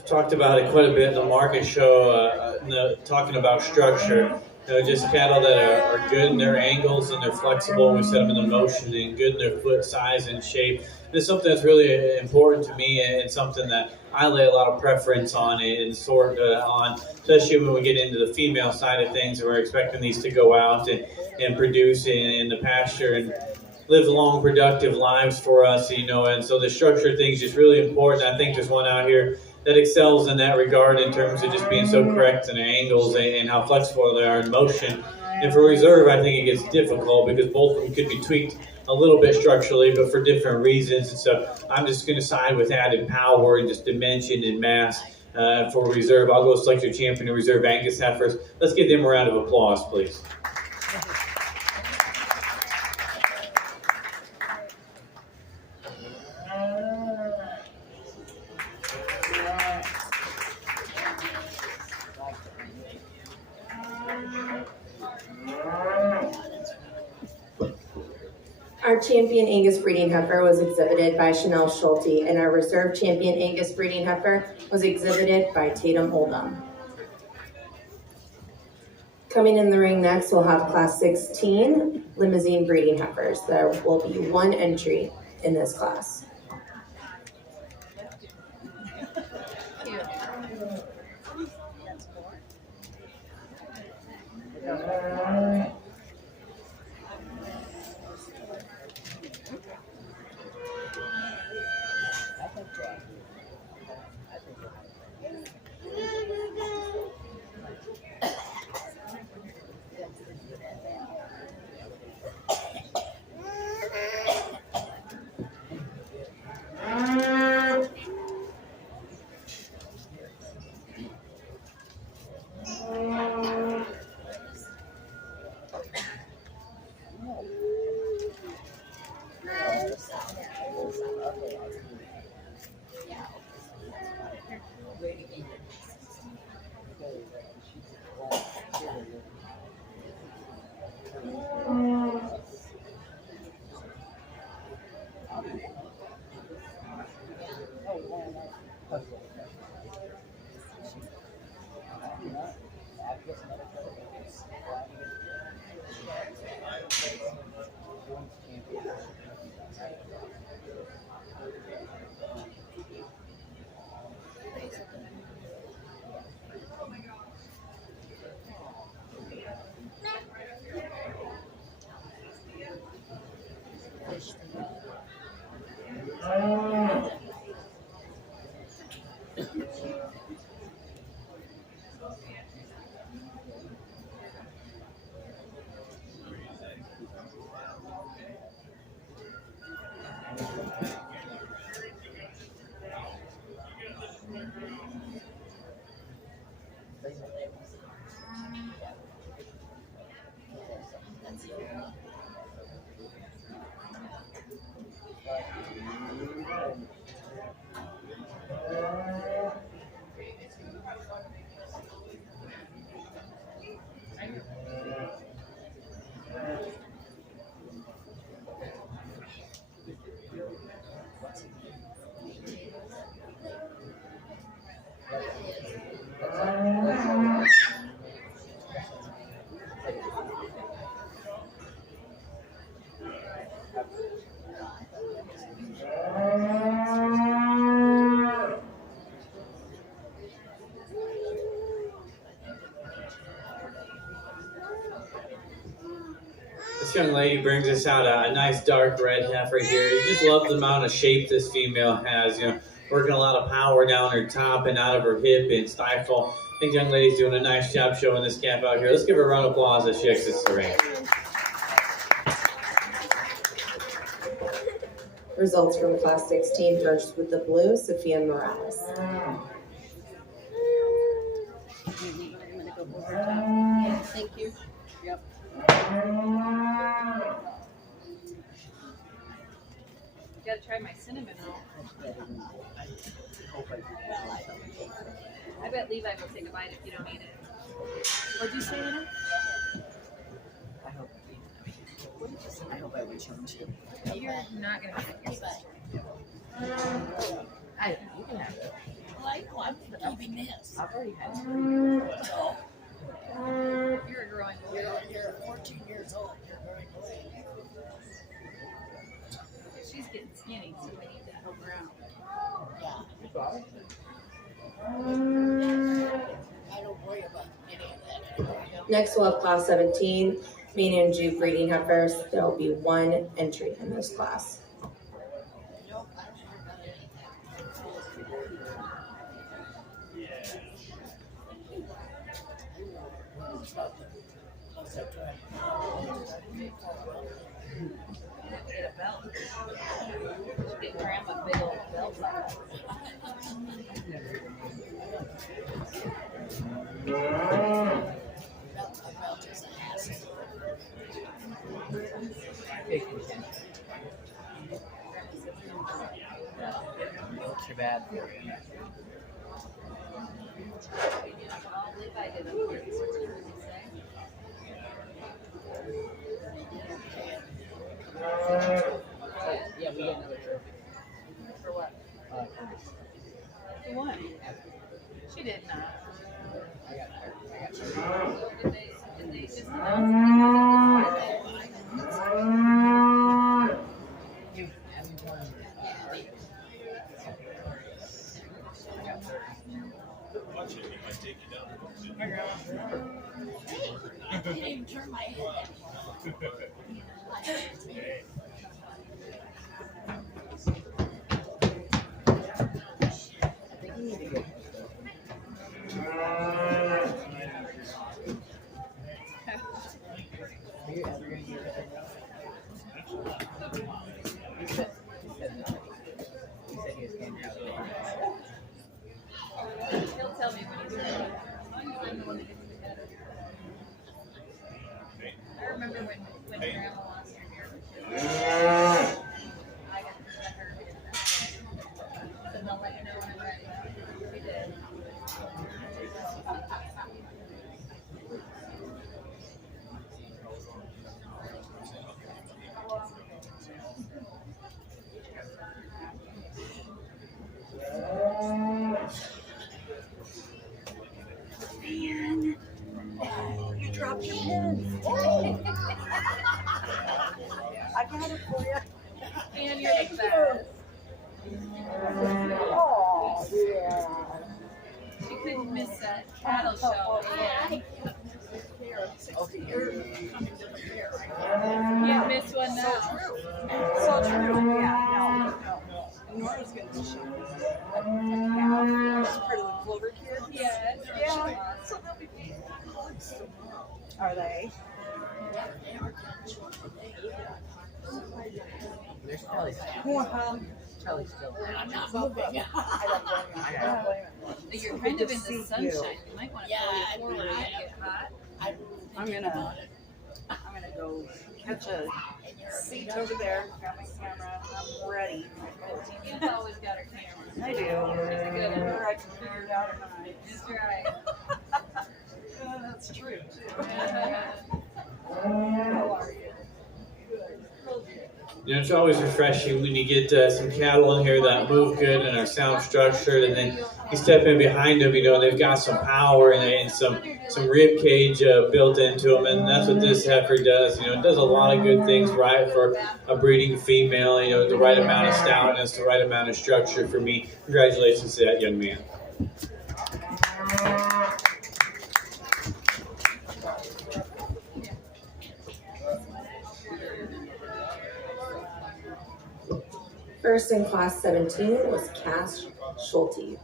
Talked about it quite a bit in the market show, talking about structure. Just cattle that are good in their angles and they're flexible when we set them in the motion and good in their foot size and shape. It's something that's really important to me and something that I lay a lot of preference on and sort on, especially when we get into the female side of things and we're expecting these to go out and produce in the pasture and live long, productive lives for us, and so the structure thing is just really important. I think there's one out here that excels in that regard in terms of just being so correct in angles and how flexible they are in motion. And for reserve, I think it gets difficult because both of them could be tweaked a little bit structurally, but for different reasons. And so I'm just going to side with added power and just dimension and mass for reserve. I'll go select your champion and reserve Angus heifers. Let's give them a round of applause, please. Our champion Angus breeding heifer was exhibited by Chanel Schulte, and our reserve champion Angus breeding heifer was exhibited by Tatum Oldham. Coming in the ring next, we'll have Class 16 limousine breeding heifers. There will be one entry in this class. This young lady brings us out a nice dark red heifer here. You just love the amount of shape this female has. Working a lot of power down her top and out of her hip and stifle. I think young lady's doing a nice job showing this calf out here. Let's give her a round of applause as she exits the ring. Results from Class 16, first with the blue, Sophia Morales. Thank you. Yep. You gotta try my cinnamon roll. I bet Levi will take a bite if you don't eat it. What'd you say, Anna? I hope I would change it. You're not gonna make your sister. You can have it. I'm keeping this. I've already had it. You're a growing boy. You're 14 years old. You're very good. She's getting skinny, so we need to help her out. Yeah. I don't worry about any of that anymore. Next, we'll have Class 17, main and Jew breeding heifers. There will be one entry in this class. Nope, I don't worry about anything. Get a belt. Should get grandma a big old belt. Too bad. Well, Levi did a weird sort of say. Yeah, we get another trophy. For what? For Who won? She did not. I got So did they just announce it? You haven't won. I got 30. I didn't even turn my head. I think you need to get Are you ever going to get it? He said no. He said he was going to He'll tell me when he's ready. I'm the one that gets the head. I remember when Grandma lost her hair. I got to let her get that. So I'll let you know when I'm ready. She did. Man. couldn't miss that cattle show. Yeah. Can't miss one now. So true. Yeah. No. Nora's going to show us a calf. It's part of the Clover Kids. Yes. Yeah. So they'll be. Are they? There's Kelly. Kelly's still. I'm not moving. I don't blame him. You're kind of in the sunshine. You might want to pull your forward when you get hot. I'm gonna go catch a seat over there. Got my camera. I'm ready. You've always got her camera. I do. She's a good one. Whether I can figure it out or not. That's right. That's true too. How are you? You know, it's always refreshing when you get some cattle in here that move good and are sound structured, and then you step in behind them. You know, they've got some power and some rib cage built into them, and that's what this heifer does. You know, it does a lot of good things right for a breeding female. You know, the right amount of stoutness, the right amount of structure for me. Congratulations to that young man. First in Class 17 was Cass Schulte.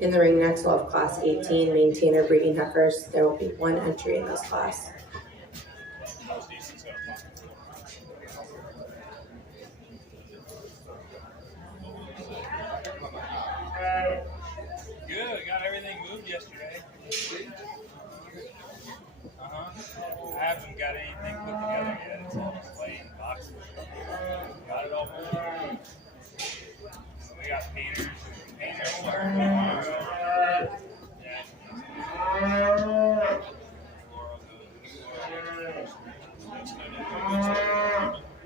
In the ring next, we'll have Class 18 maintainer breeding heifers. There will be one entry in this class. Good. Got everything moved yesterday. I haven't got anything put together yet. It's all just laying boxes. Got it all moved. We got painters starting tomorrow. Yeah.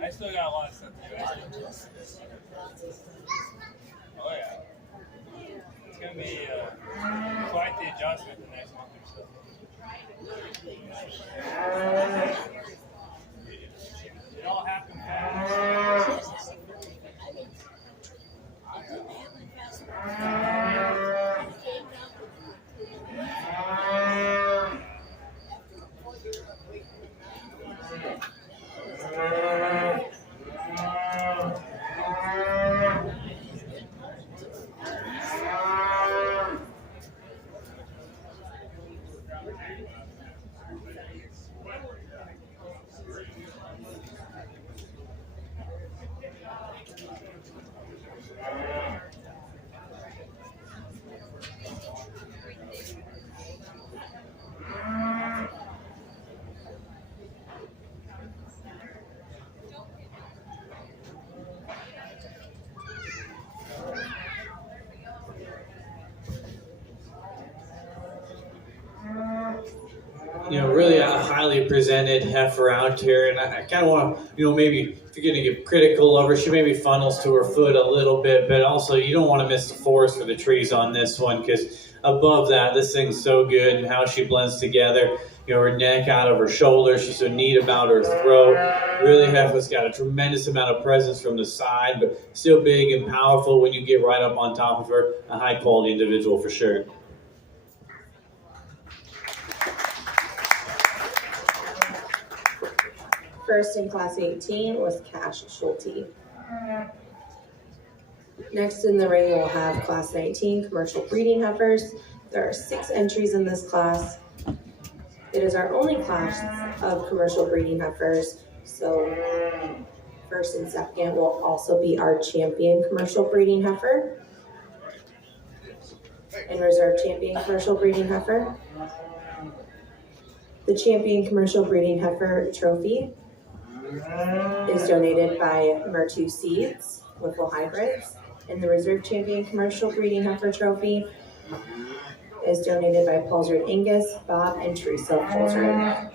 I still got a lot of stuff to do. Oh yeah. It's gonna be quite the adjustment the next month or so. It all happened fast. You know, really a highly presented heifer out here, and I kind of want to, you know, maybe if you're going to get critical of her, she maybe funnels to her foot a little bit, but also you don't want to miss the forest for the trees on this one, because above that, this thing's so good, and how she blends together. You know, her neck out of her shoulders, she's so neat about her throat. Really, heifer's got a tremendous amount of presence from the side, but still big and powerful when you get right up on top of her. A high quality individual for sure. First in Class 18 was Cass Schulte. Next in the ring, we'll have Class 19 commercial breeding heifers. There are 6 entries in this class. It is our only class of commercial breeding heifers, so first and second will also be our champion commercial breeding heifer and reserve champion commercial breeding heifer. The champion commercial breeding heifer trophy is donated by Mertu Seeds, Whipple Hybrids, and the reserve champion commercial breeding heifer trophy is donated by Pulsard Angus, Bob, and Teresa Pulsard.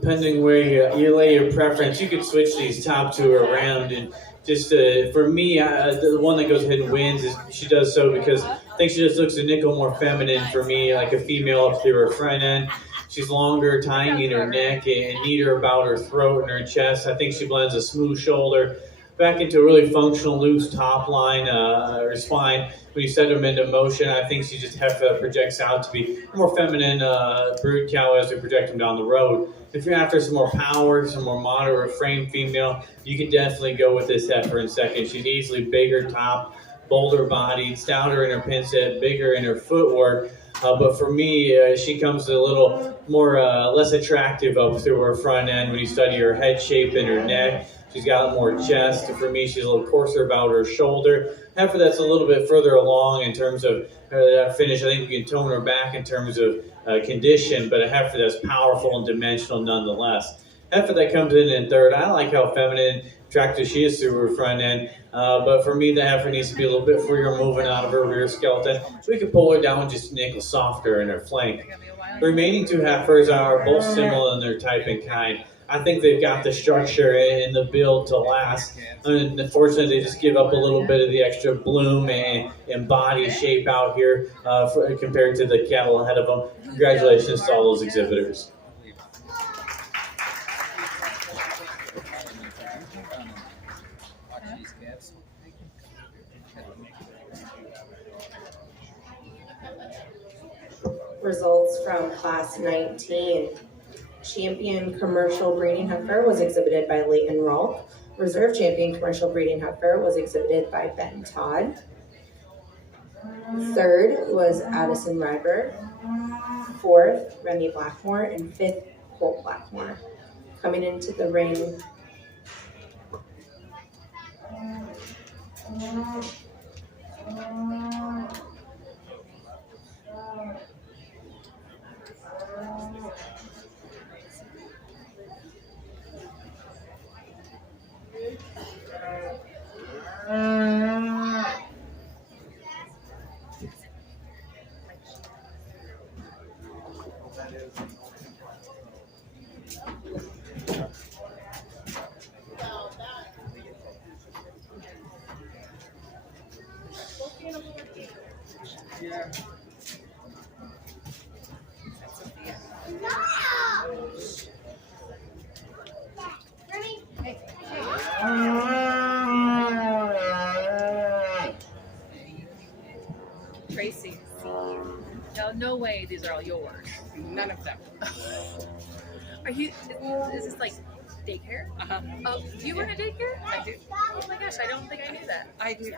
depending where you lay your preference, you could switch these top two around. And just for me, the one that goes ahead and wins is she does so because I think she just looks a nickel more feminine for me, like a female up through her front end. She's longer, tying in her neck and neater about her throat and her chest. I think she blends a smooth shoulder back into a really functional, loose top line or spine. When you set them into motion, I think she just projects out to be a more feminine brood cow as we project them down the road. If you're after some more power, some more moderate frame female, you can definitely go with this heifer in second. She's easily bigger top, bolder bodied, stouter in her pin set, bigger in her footwork. But for me, she comes a little more less attractive up through her front end when you study her head shape and her neck. She's got more chest. For me, she's a little coarser about her shoulder. Heifer that's a little bit further along in terms of finish. I think we can tone her back in terms of condition, but a heifer that's powerful and dimensional nonetheless. Heifer that comes in third, I like how feminine, attractive she is through her front end. But for me, the heifer needs to be a little bit freer moving out of her rear skeleton, so we can pull her down just a nickel softer in her flank. The remaining two heifers are both similar in their type and kind. I think they've got the structure and the build to last. And unfortunately, they just give up a little bit of the extra bloom and body shape out here compared to the cattle ahead of them. Congratulations to all those exhibitors. Results from Class 19. Champion Commercial Breeding Heifer was exhibited by Leighton Rolk. Reserve Champion Commercial Breeding Heifer was exhibited by Ben Todd. Third was Addison Ryberg. Fourth, Remy Blackmore. And fifth, Colt Blackmore. Coming into the ring, Tracy. No way these are all yours. None of them. Are you, is this like daycare? Uh-huh. Oh, do you run a daycare? I do. Oh my gosh, I don't think I knew that. I do.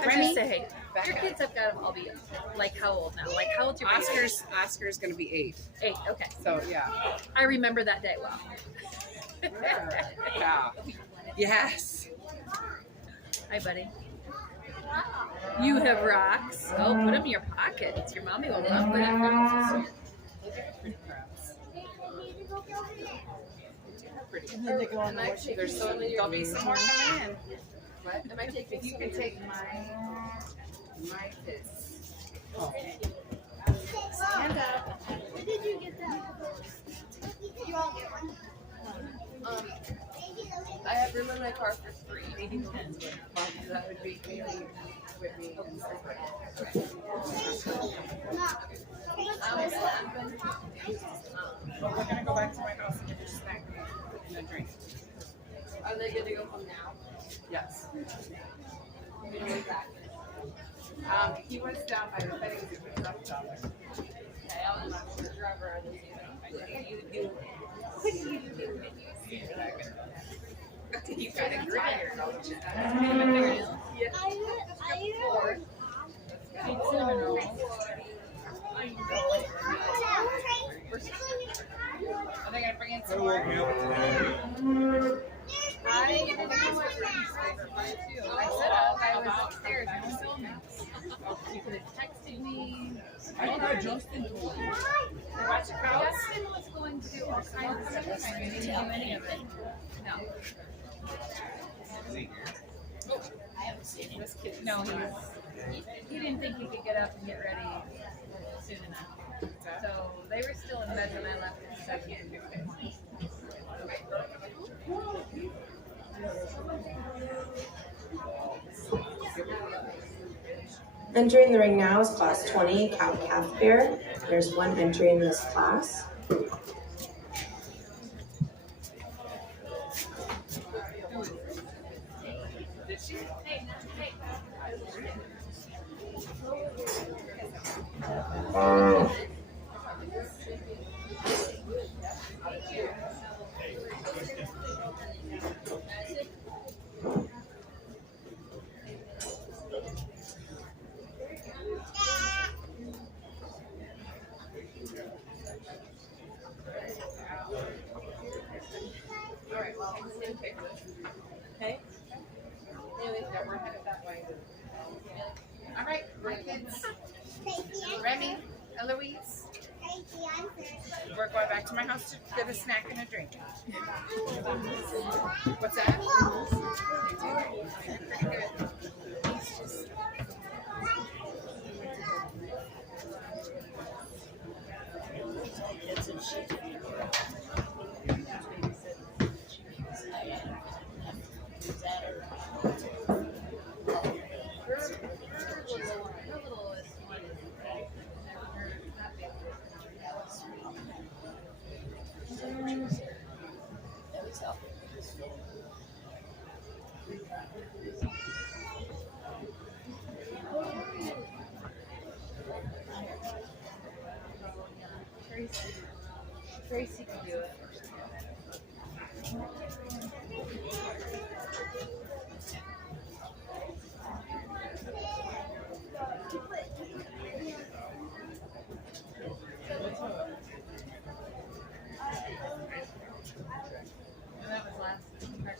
I just say, your kids have got to all be like how old now? Like how old's your baby? Oscar's going to be 8. 8, okay. So, yeah. I remember that day well. Yeah. Yes. Hi, buddy. You have rocks. Oh, put them in your pockets. Your mommy will love that. And then they go on the there's so there'll be some more coming in. What? Am I taking? You can take my kids. Oh. Stand up. Where did you get that? You all get one. I have room in my car for 3. Maybe 10. That would be maybe with me. But we're gonna go back to my house and get a snack and a drink. Are they good to go home now? Yes. He was down by the petting zoo. He left down there. Okay, I'm not the driver of the zoo. What do you do when you see that? You got a dryer, don't you? Yeah. Cinnamon rolls. Are they gonna bring in some more? I didn't know what I set up. I was upstairs. I was filming. You could have texted me. I thought Justin told you. Justin was going to do all kinds of stuff. I didn't do any of it. No. I haven't seen him. No, he didn't think he could get up and get ready soon enough. So they were still in bed when I left at 7. Entering the ring now is class 20, cow calf bear. There's one entry in this class. All right, well, I'm gonna pick this. Okay. Yeah, we're headed that way. All right, my kids. Remy, Eloise. We're going back to my house to get a snack and a drink. What's that? Pretty good. Tracy can do it. And that was last year.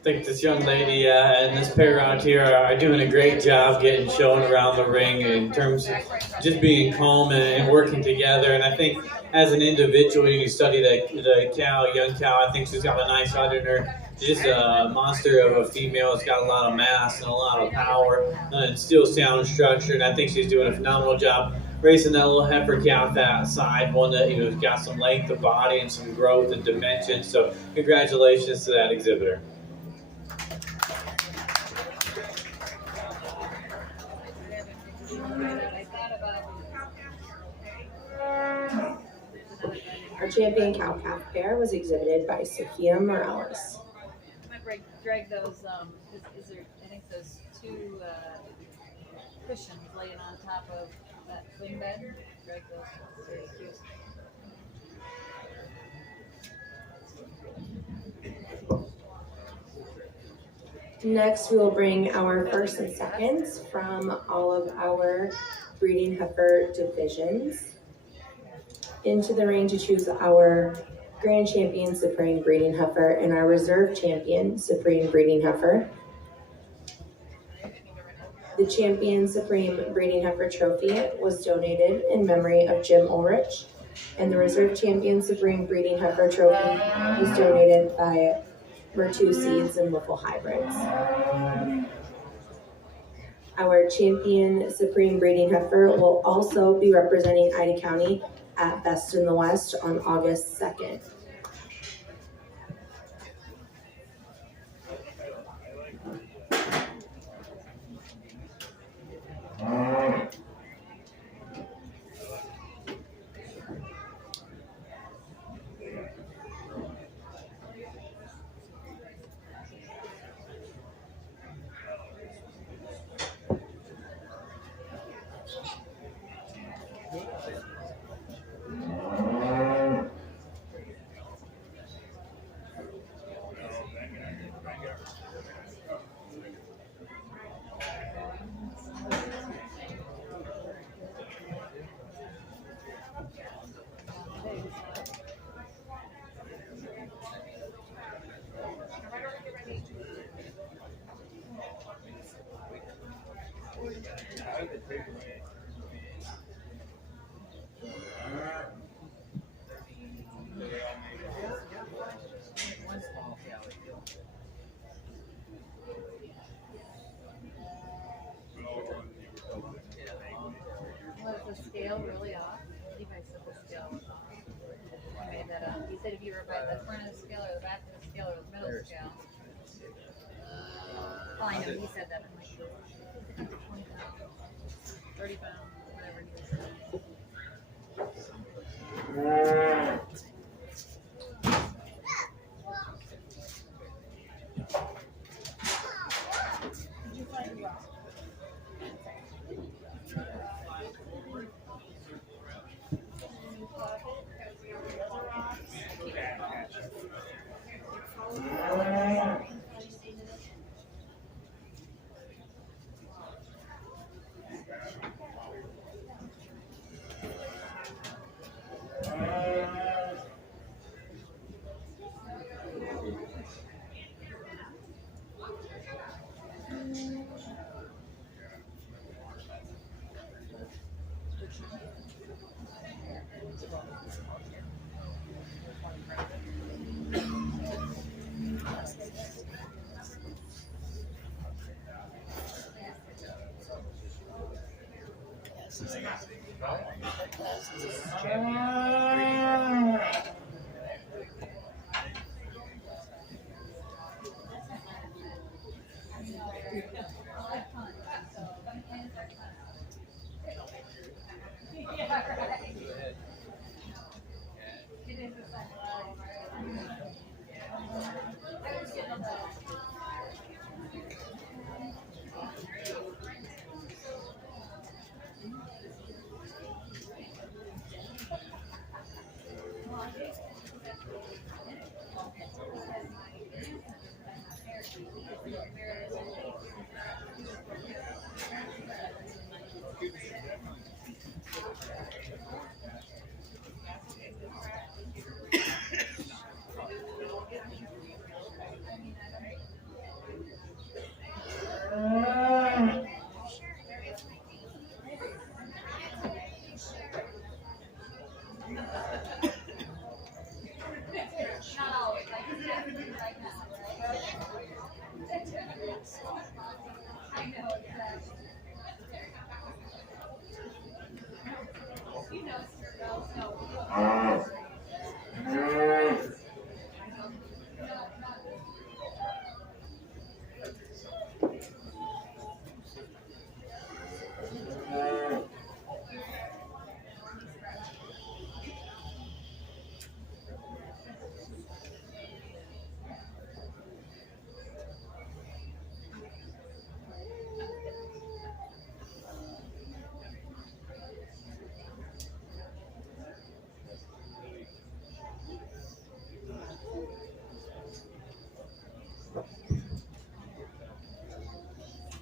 I think this young lady and this pair out here are doing a great job getting shown around the ring in terms of just being calm and working together. And I think as an individual, you study the young cow. I think she's got a nice heart in her. She's just a monster of a female. It's got a lot of mass and a lot of power and still sound structure. And I think she's doing a phenomenal job racing that little heifer cow that side, one that has got some length of body and some growth and dimension. So congratulations to that exhibitor. Our champion cow calf pair was exhibited by Sophia Morales. I might drag those, is there, I think those two cushions laying on top of that swing bed. Drag those. Very cute. Next, we will bring our first and seconds from all of our breeding heifer divisions into the ring to choose our Grand Champion Supreme Breeding Heifer and our Reserve Champion Supreme Breeding Heifer. The Champion Supreme Breeding Heifer Trophy was donated in memory of Jim Ulrich, and the Reserve Champion Supreme Breeding Heifer Trophy was donated by Virtue Seeds and Wiffle Hybrids. Our Champion Supreme Breeding Heifer will also be representing Ida County at Best in the West on August 2nd. said if you were by the front of the scale or the back of the scale or the middle of the scale. Oh, I know, he said that. I'm like, 20 pounds, 30 pounds, whatever he was.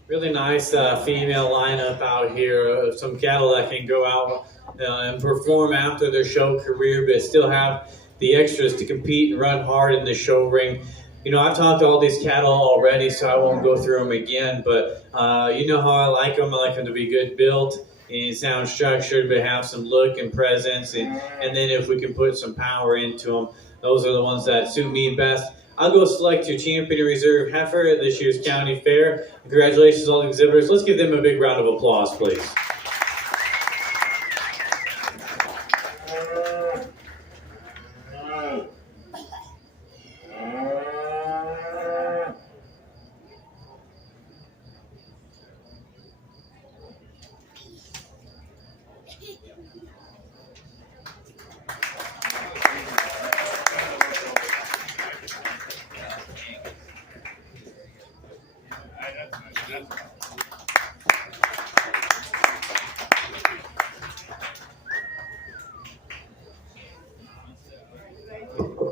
Really nice female lineup out here of some cattle that can go out and perform after their show career, but still have the extras to compete and run hard in the show ring. You know, I've talked to all these cattle already, so I won't go through them again, but you know how I like them. I like them to be good built and sound structured, but have some look and presence, and then if we can put some power into them, those are the ones that suit me best. I'll go select your champion and reserve heifer at this year's county fair. Congratulations to all the exhibitors. Let's give them a big round of applause, please.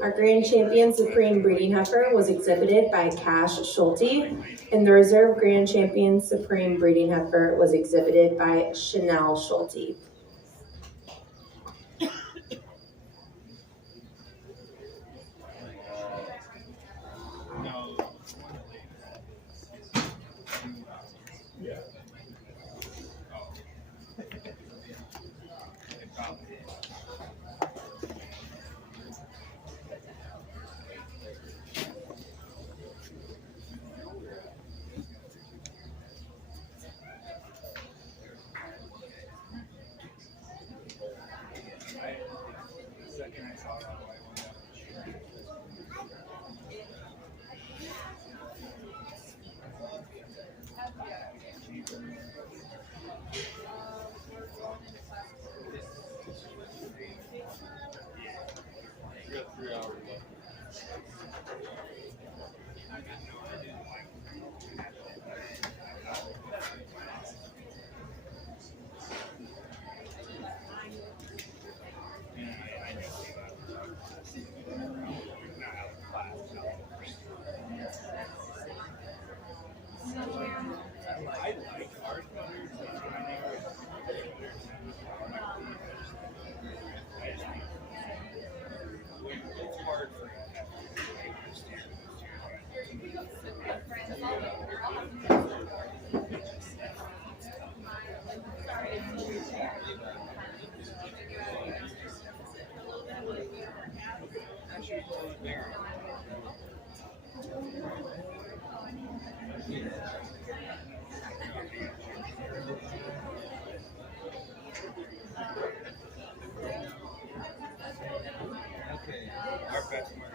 Our Grand Champion Supreme Breeding Heifer was exhibited by Cash Schulte, and the Reserve Grand Champion Supreme Breeding Heifer was exhibited by Chanel Schulte. We got 3 hours left. Yeah, I just see that. Not out of class. I like art colors. It's hard for our best market.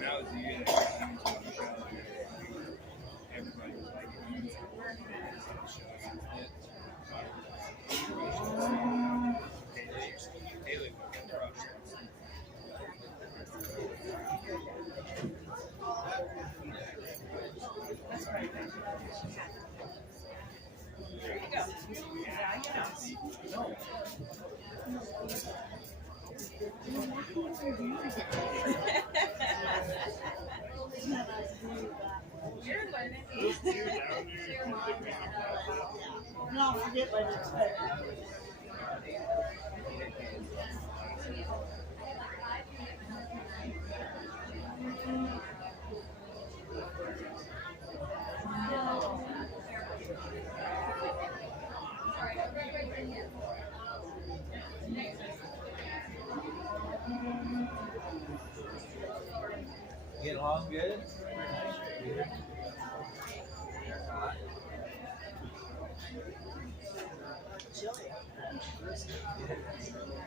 Now it's you everybody was like, Haley was crushed. You're learning. No, forget what it's there. Get along good?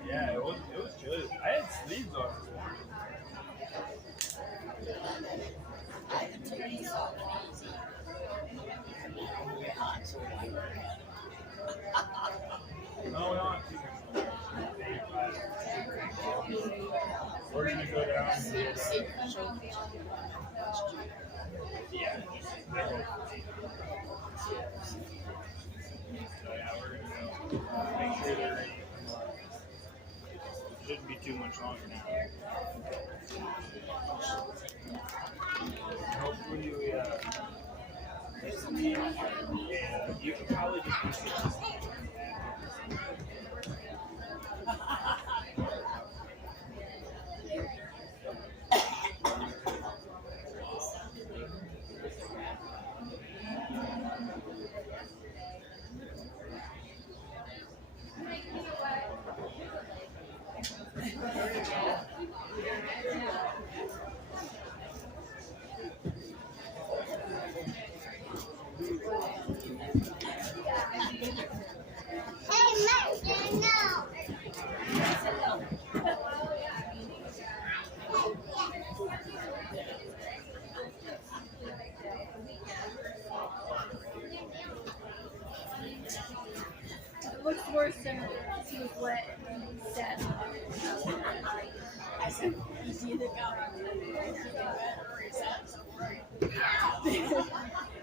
Yeah, it was good. I had sleeves on this morning. No, we don't have too much. We're gonna go down and see it. Yeah, they're both. So yeah, we're gonna go make sure they're ready. Shouldn't be too much longer now. Hopefully we get some meat. And you can probably just eat it. It looks worse than he was wet and dead. I said, he's either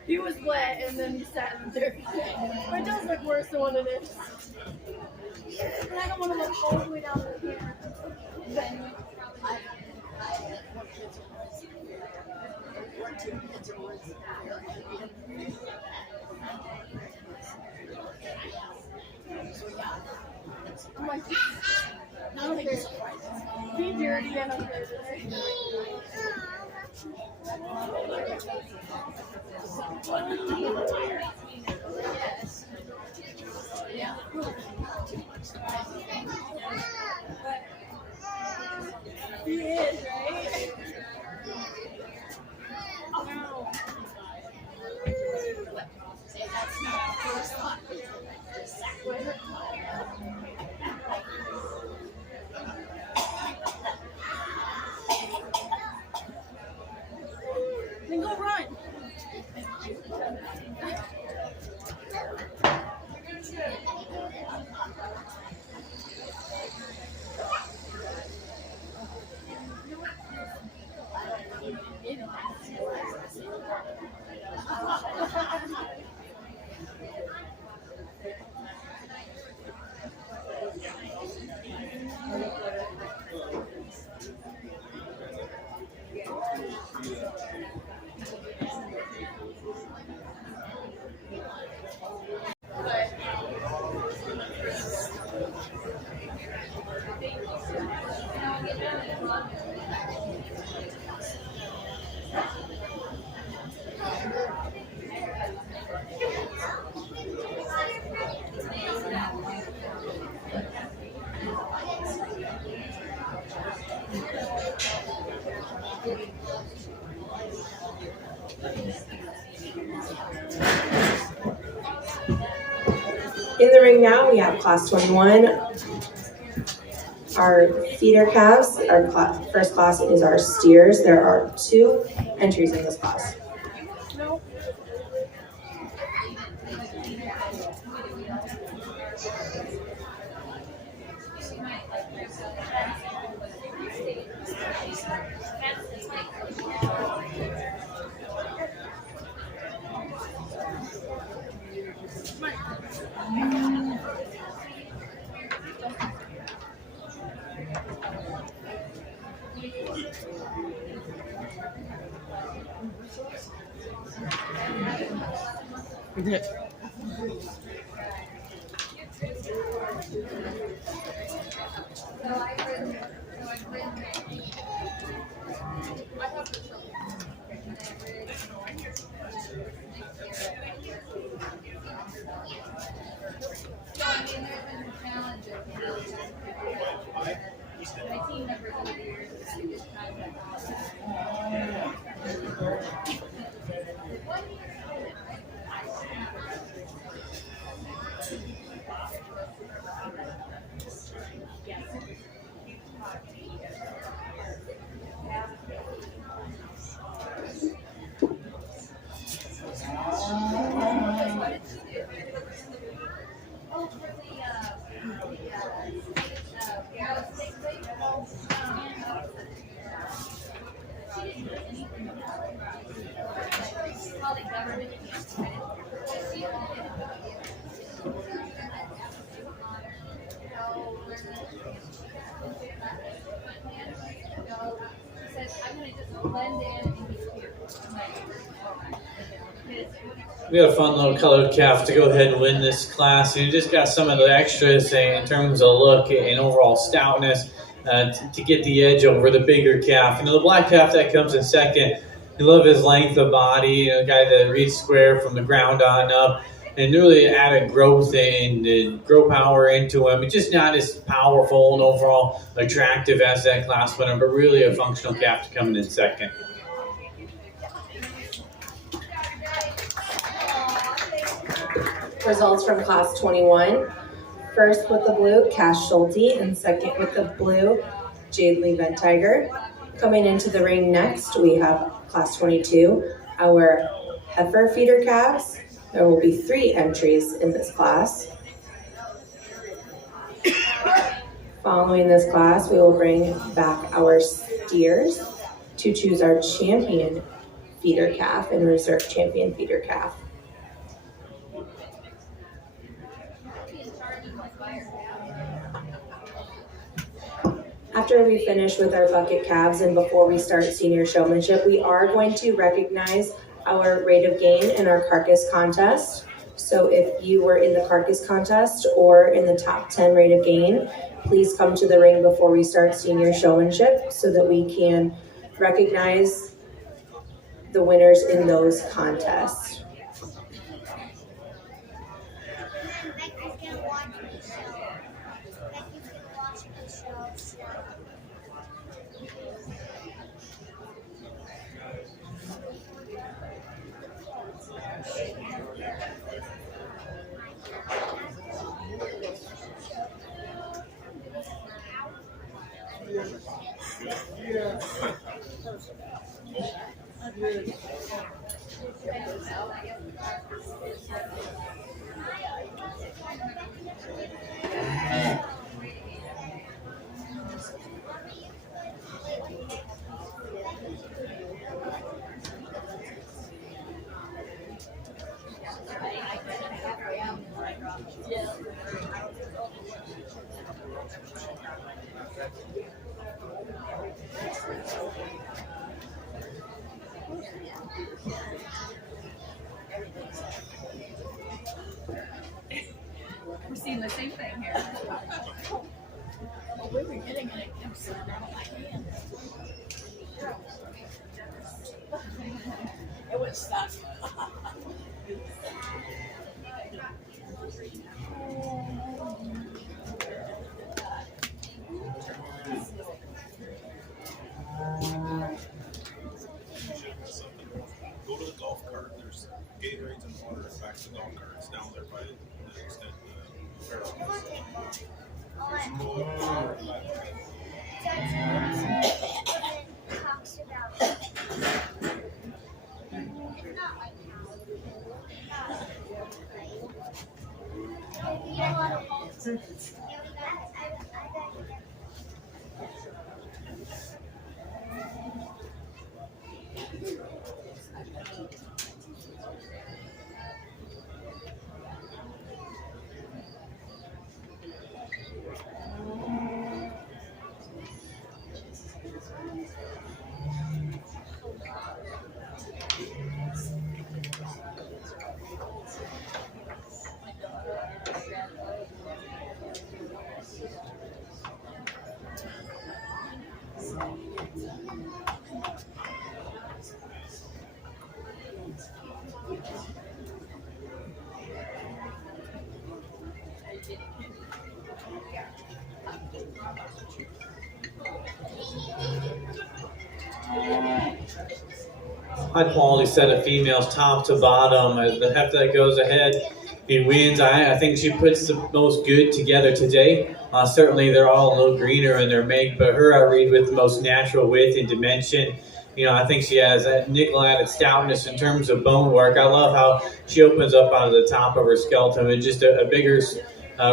he was wet and then he sat in the dirt. But it does look worse than what it is. And I don't want to look all the way down to here. Then Then go run. In the ring now, we have class 21. Our feeder calves, first class is our steers. There are 2 entries in this class. We got a fun little colored calf to go ahead and win this class. You just got some of the extras in terms of look and overall stoutness to get the edge over the bigger calf. The black calf that comes in second, you love his length of body, a guy that reads square from the ground on up, and really added growth and grow power into him. It's just not as powerful and overall attractive as that class winner, but really a functional calf to come in second. Results from class 21. First with the blue, Cash Schulte, and second with the blue, Jade Lee Ventiger. Coming into the ring next, we have class 22, our heifer feeder calves. There will be 3 entries in this class. Following this class, we will bring back our steers to choose our champion feeder calf and reserve champion feeder calf. After we finish with our bucket calves and before we start senior showmanship, we are going to recognize our rate of gain in our carcass contest. So if you were in the carcass contest or in the top 10 rate of gain, please come to the ring before we start senior showmanship so that we can recognize the winners in those contests. seen the same thing here. We were getting it. I'm sitting down on my hand. It was stuck. Go to the golf cart. There's Gatorades and water back to the golf carts down there by the extent fair office. Talks about High quality set of females, top to bottom. The heifer that goes ahead and wins. I think she puts the most good together today. Certainly, they're all a little greener in their make, but her I read with the most natural width and dimension. You know, I think she has that nickel added stoutness in terms of bone work. I love how she opens up out of the top of her skeleton with just a bigger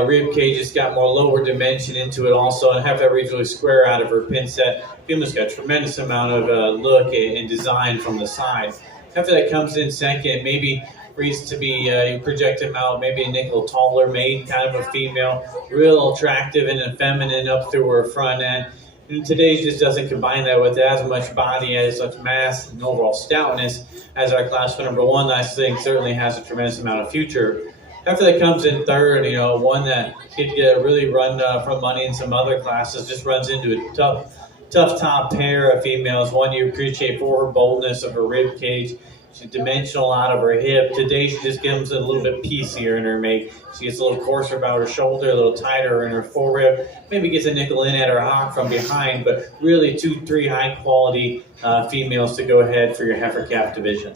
rib cage. It's got more lower dimension into it also, and have that reasonably square out of her pin set. Female's got a tremendous amount of look and design from the side. After that comes in second, maybe reason to be project him out, maybe a nickel taller made, kind of a female, real attractive and feminine up through her front end. And today's just doesn't combine that with as much body, as such mass and overall stoutness as our class for number one. I think certainly has a tremendous amount of future. After that comes in third, you know, one that could really run from money in some other classes, just runs into a tough top pair of females. One you appreciate for her boldness of her rib cage. She's dimensional out of her hip. Today she just gives it a little bit piecier in her make. She gets a little coarser about her shoulder, a little tighter in her forerib. Maybe gets a nickel in at her hock from behind, but really 2-3 high quality females to go ahead for your heifer calf division.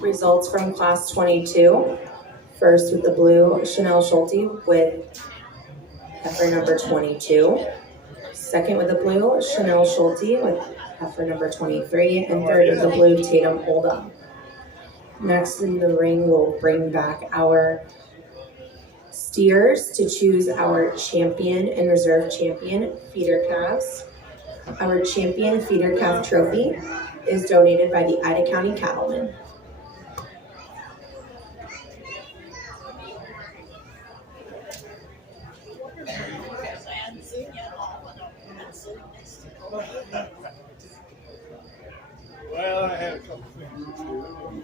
Results from class 22. First with the blue, Chanel Schulte with heifer number 22. Second with the blue, Chanel Schulte with heifer number 23. And third with the blue, Tatum Oldham. Next in the ring, we'll bring back our steers to choose our champion and reserve champion feeder calves. Our champion feeder calf trophy is donated by the Ida County Cattlemen. Well, I had a couple things to do.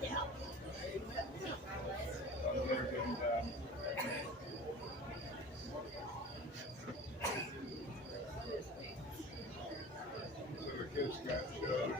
So the kids got shot.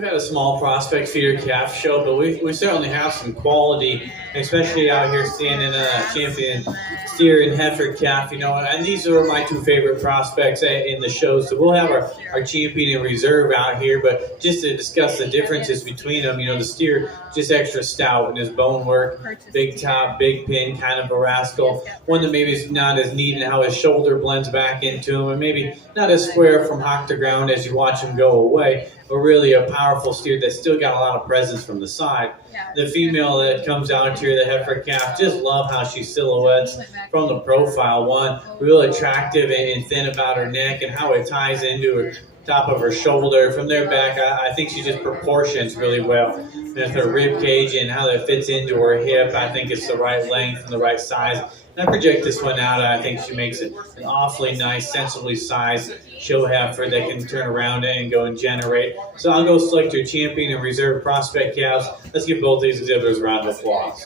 We've had a small prospect feeder calf show, but we certainly have some quality, especially out here standing champion steer and heifer calf, and these are my two favorite prospects in the show. So we'll have our champion in reserve out here, but just to discuss the differences between them, the steer just extra stout in his bone work, big top, big pin, kind of a rascal. One that maybe is not as neat in how his shoulder blends back into him, and maybe not as square from hock to ground as you watch him go away, but really a powerful steer that's still got a lot of presence from the side. The female that comes out here, the heifer calf, just love how she silhouettes from the profile. One, real attractive and thin about her neck, and how it ties into her top of her shoulder. From there back, I think she just proportions really well. With her rib cage and how that fits into her hip, I think it's the right length and the right size. And I project this one out, I think she makes it an awfully nice, sensibly sized show heifer that can turn around and go and generate. So I'll go select your champion and reserve prospect calves. Let's give both these exhibitors a round of applause.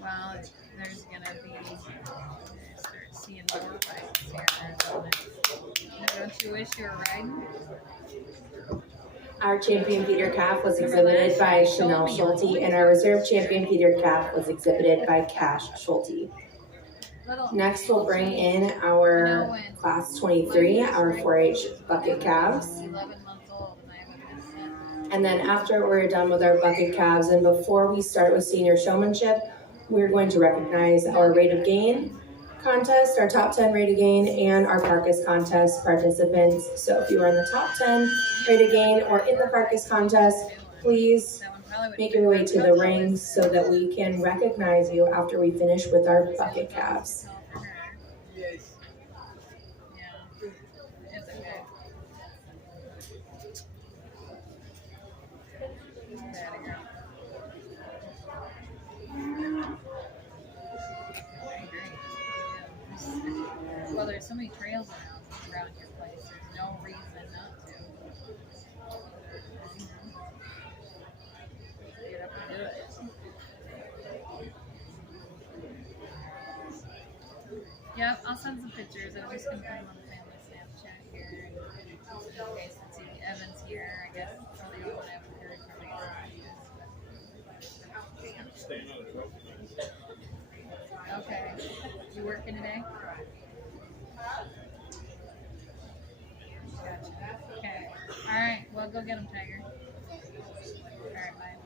Well, there's gonna be start seeing more fights here. Don't you wish you were riding? Our champion feeder calf was exhibited by Chanel Schulte, and our reserve champion feeder calf was exhibited by Cash Schulte. Next, we'll bring in our class 23, our 4-H bucket calves. 11 months old, and I haven't missed it. And then after we're done with our bucket calves, and before we start with senior showmanship, we're going to recognize our rate of gain contest, our top 10 rate of gain, and our carcass contest participants. So if you are in the top 10 rate of gain or in the carcass contest, please make your way to the rings so that we can recognize you after we finish with our bucket calves. Well, there's so many trails around your place. There's no reason not to. Get up and do it. Yep, I'll send some pictures. I'm just gonna put them on the family Snapchat here. Okay, so see Evan's here. I guess probably the one I haven't heard from you. Okay. You working today? Gotcha. Okay. All right. Well, go get him, Tiger. All right. Bye.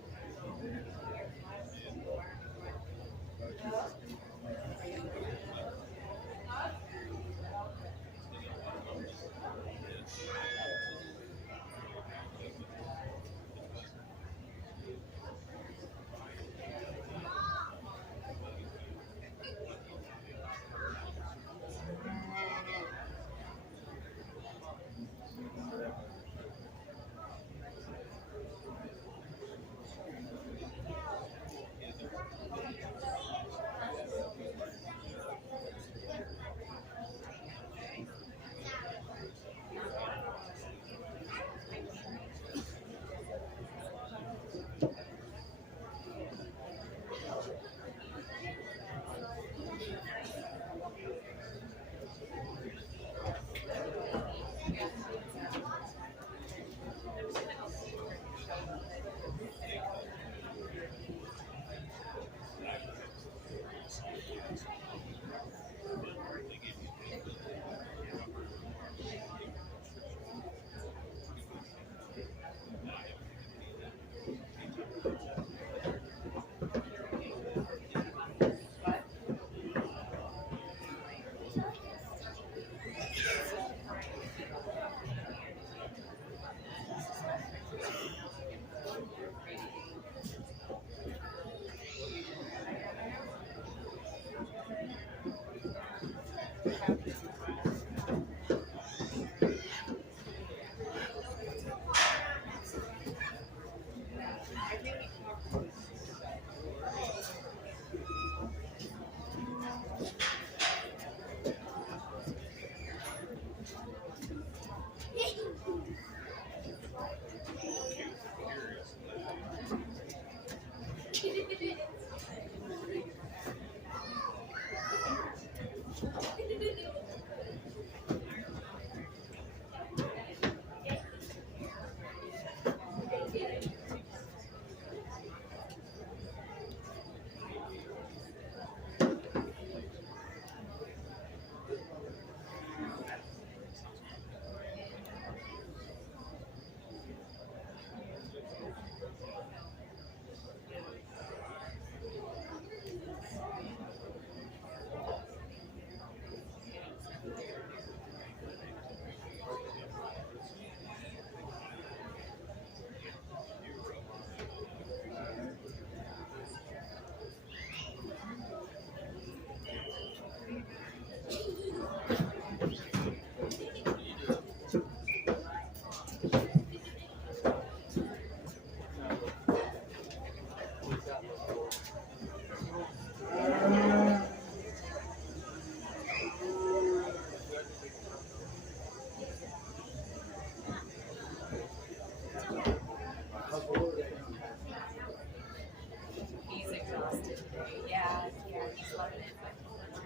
He's exhausted today. Yeah, he's loving it, but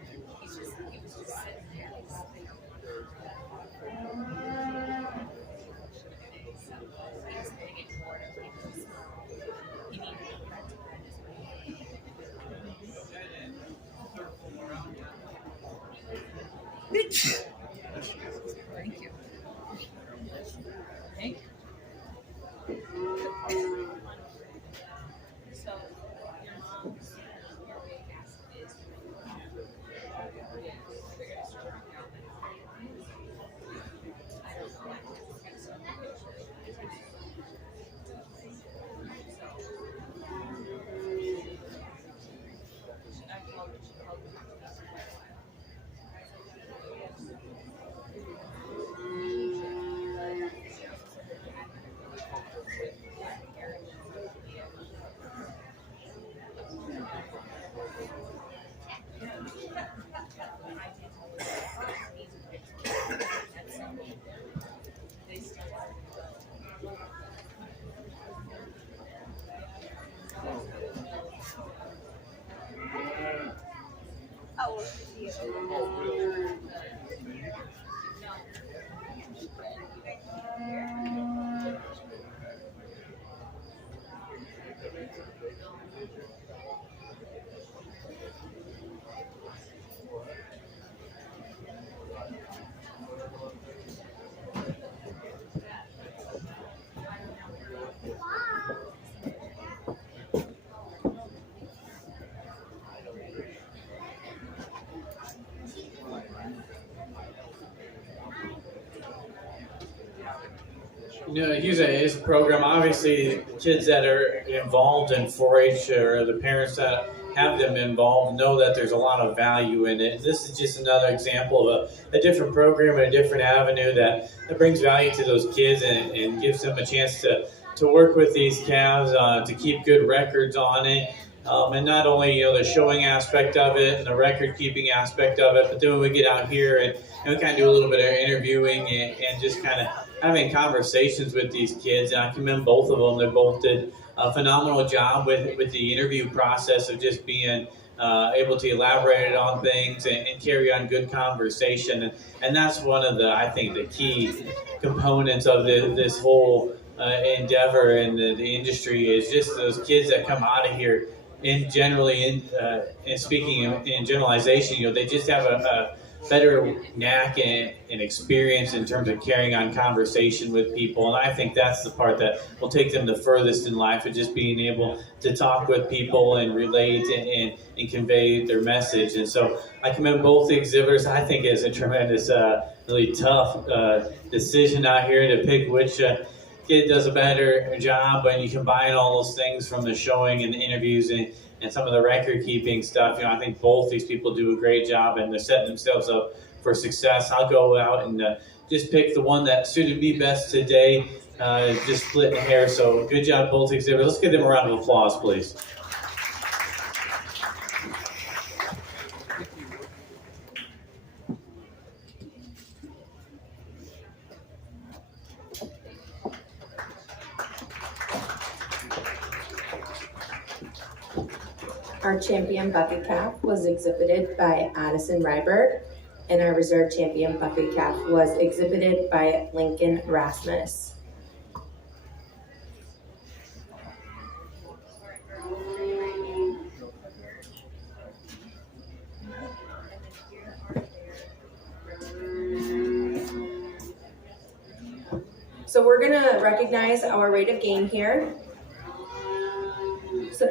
he was just sitting there. He was getting it bored of things. He needed to go back to bed as well. Thank you. Thank you. So, your mom's uric acid is Here's a program. Obviously, kids that are involved in 4-H or the parents that have them involved know that there's a lot of value in it. This is just another example of a different program and a different avenue that brings value to those kids and gives them a chance to work with these calves, to keep good records on it. And not only the showing aspect of it and the record keeping aspect of it, but then when we get out here and we kind of do a little bit of interviewing and just kind of having conversations with these kids. And I commend both of them. They both did a phenomenal job with the interview process of just being able to elaborate on things and carry on good conversation. And that's one of I think the key components of this whole endeavor in the industry is just those kids that come out of here. And generally, in speaking in generalization, they just have a better knack and experience in terms of carrying on conversation with people. And I think that's the part that will take them the furthest in life, of just being able to talk with people and relate and convey their message. And so I commend both the exhibitors. I think it's a tremendous, really tough decision out here to pick which kid does a better job, and you combine all those things from the showing and the interviews and some of the record keeping stuff. I think both these people do a great job, and they're setting themselves up for success. I'll go out and just pick the one that suited me best today, just splitting hair. So good job, both exhibitors. Let's give them a round of applause, please. Our champion bucket calf was exhibited by Addison Ryberg, and our reserve champion bucket calf was exhibited by Lincoln Rasmus. So we're gonna recognize our rate of gain here. So,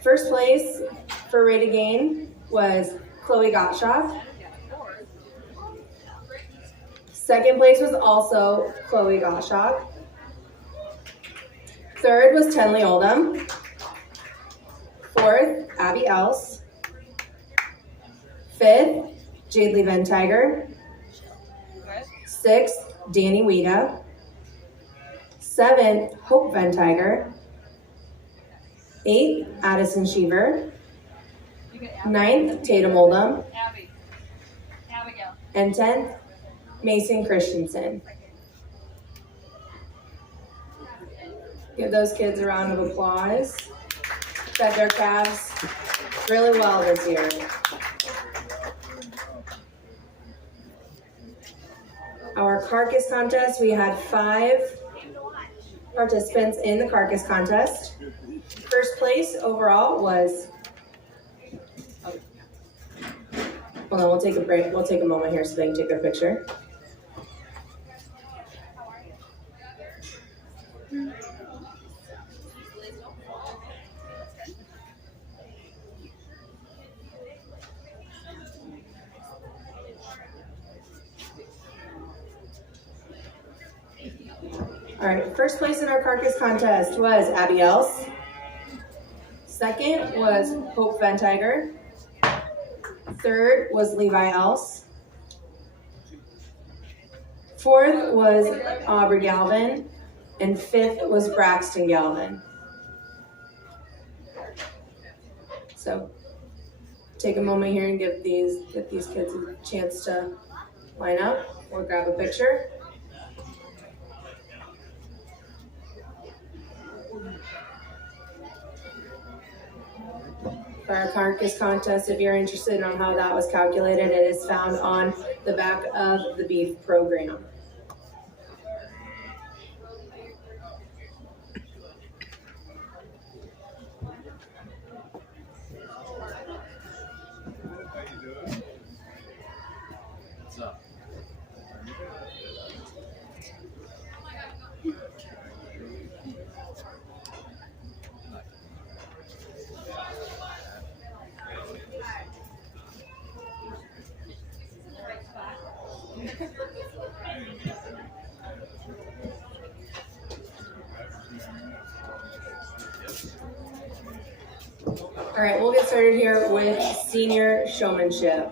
first place for rate of gain was Chloe Gottschalk. Second place was also Chloe Gottschalk. Third was Tenley Oldham. Fourth, Abby Else. Fifth, Jadely Ventiger. Sixth, Danny Weeda. Seventh, Hope Ventiger. Eighth, Addison Sheaver. Ninth, Tatum Oldham. Abigail. And 10th, Mason Christensen. Give those kids a round of applause. Fed their calves really well this year. Our carcass contest, we had 5 participants in the carcass contest. First place overall was, hold on, we'll take a break. We'll take a moment here so they can take their picture. All right, first place in our carcass contest was Abby Else. Second was Hope Ventiger. Third was Levi Else. Fourth was Aubrey Galvin. And fifth was Braxton Galvin. So take a moment here and give these kids a chance to line up or grab a picture. For our carcass contest, if you're interested on how that was calculated, it is found on the back of the beef program. All right, we'll get started here with senior showmanship.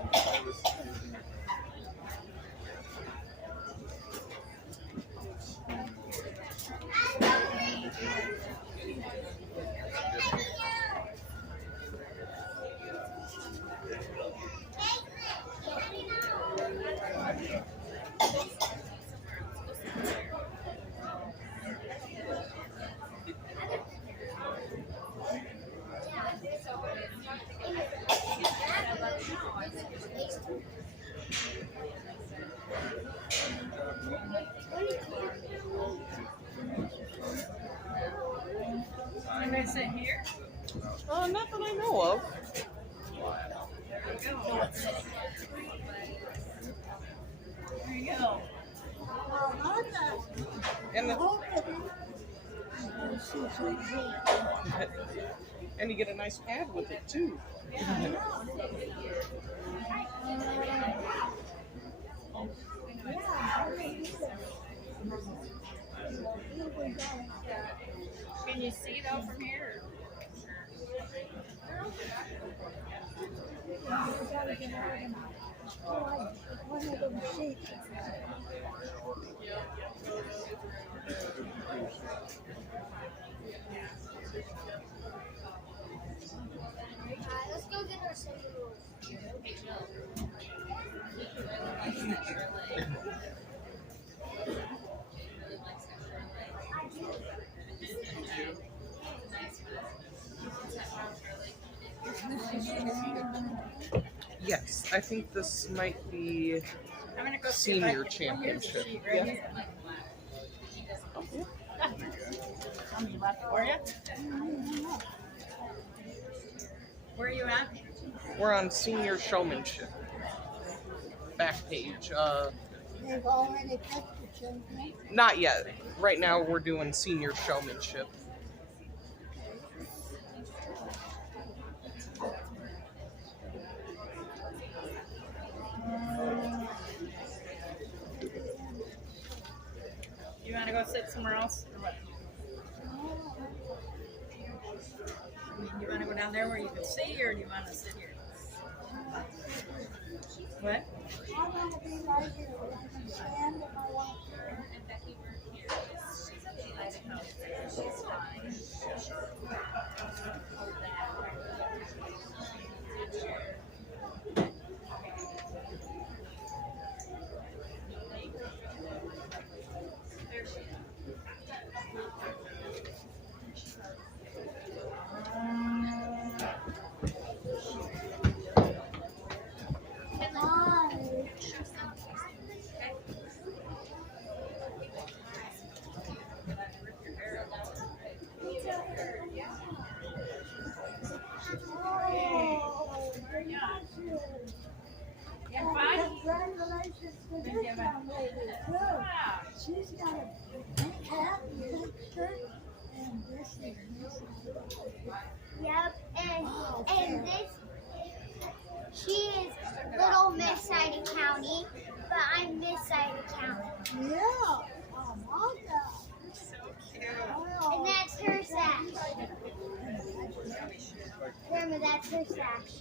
Can I sit here? Not that I know of. There you go. And you get a nice pad with it too. Can you see though from here? Let's go get our cereal. Yes, I think this might be I'm gonna go see if I senior can. championship. Here's the sheet right here. How many left for you? Where are you at? We're on senior showmanship. Back page. They've already picked the champion. Not yet. Right now we're doing senior showmanship. You want to go sit somewhere else? Or what? I mean, you want to go down there where you can see, or do you want to sit here? What? I want to be right here. I can stand if I want to. Congratulations to this young lady too. She's got a pink hat, pink shirt, and this is Yep, and this, she is Little Miss Ida County, but I'm Miss Ida County. yeah. Oh my God. So cute. And that's her sash. Grandma, that's her sash.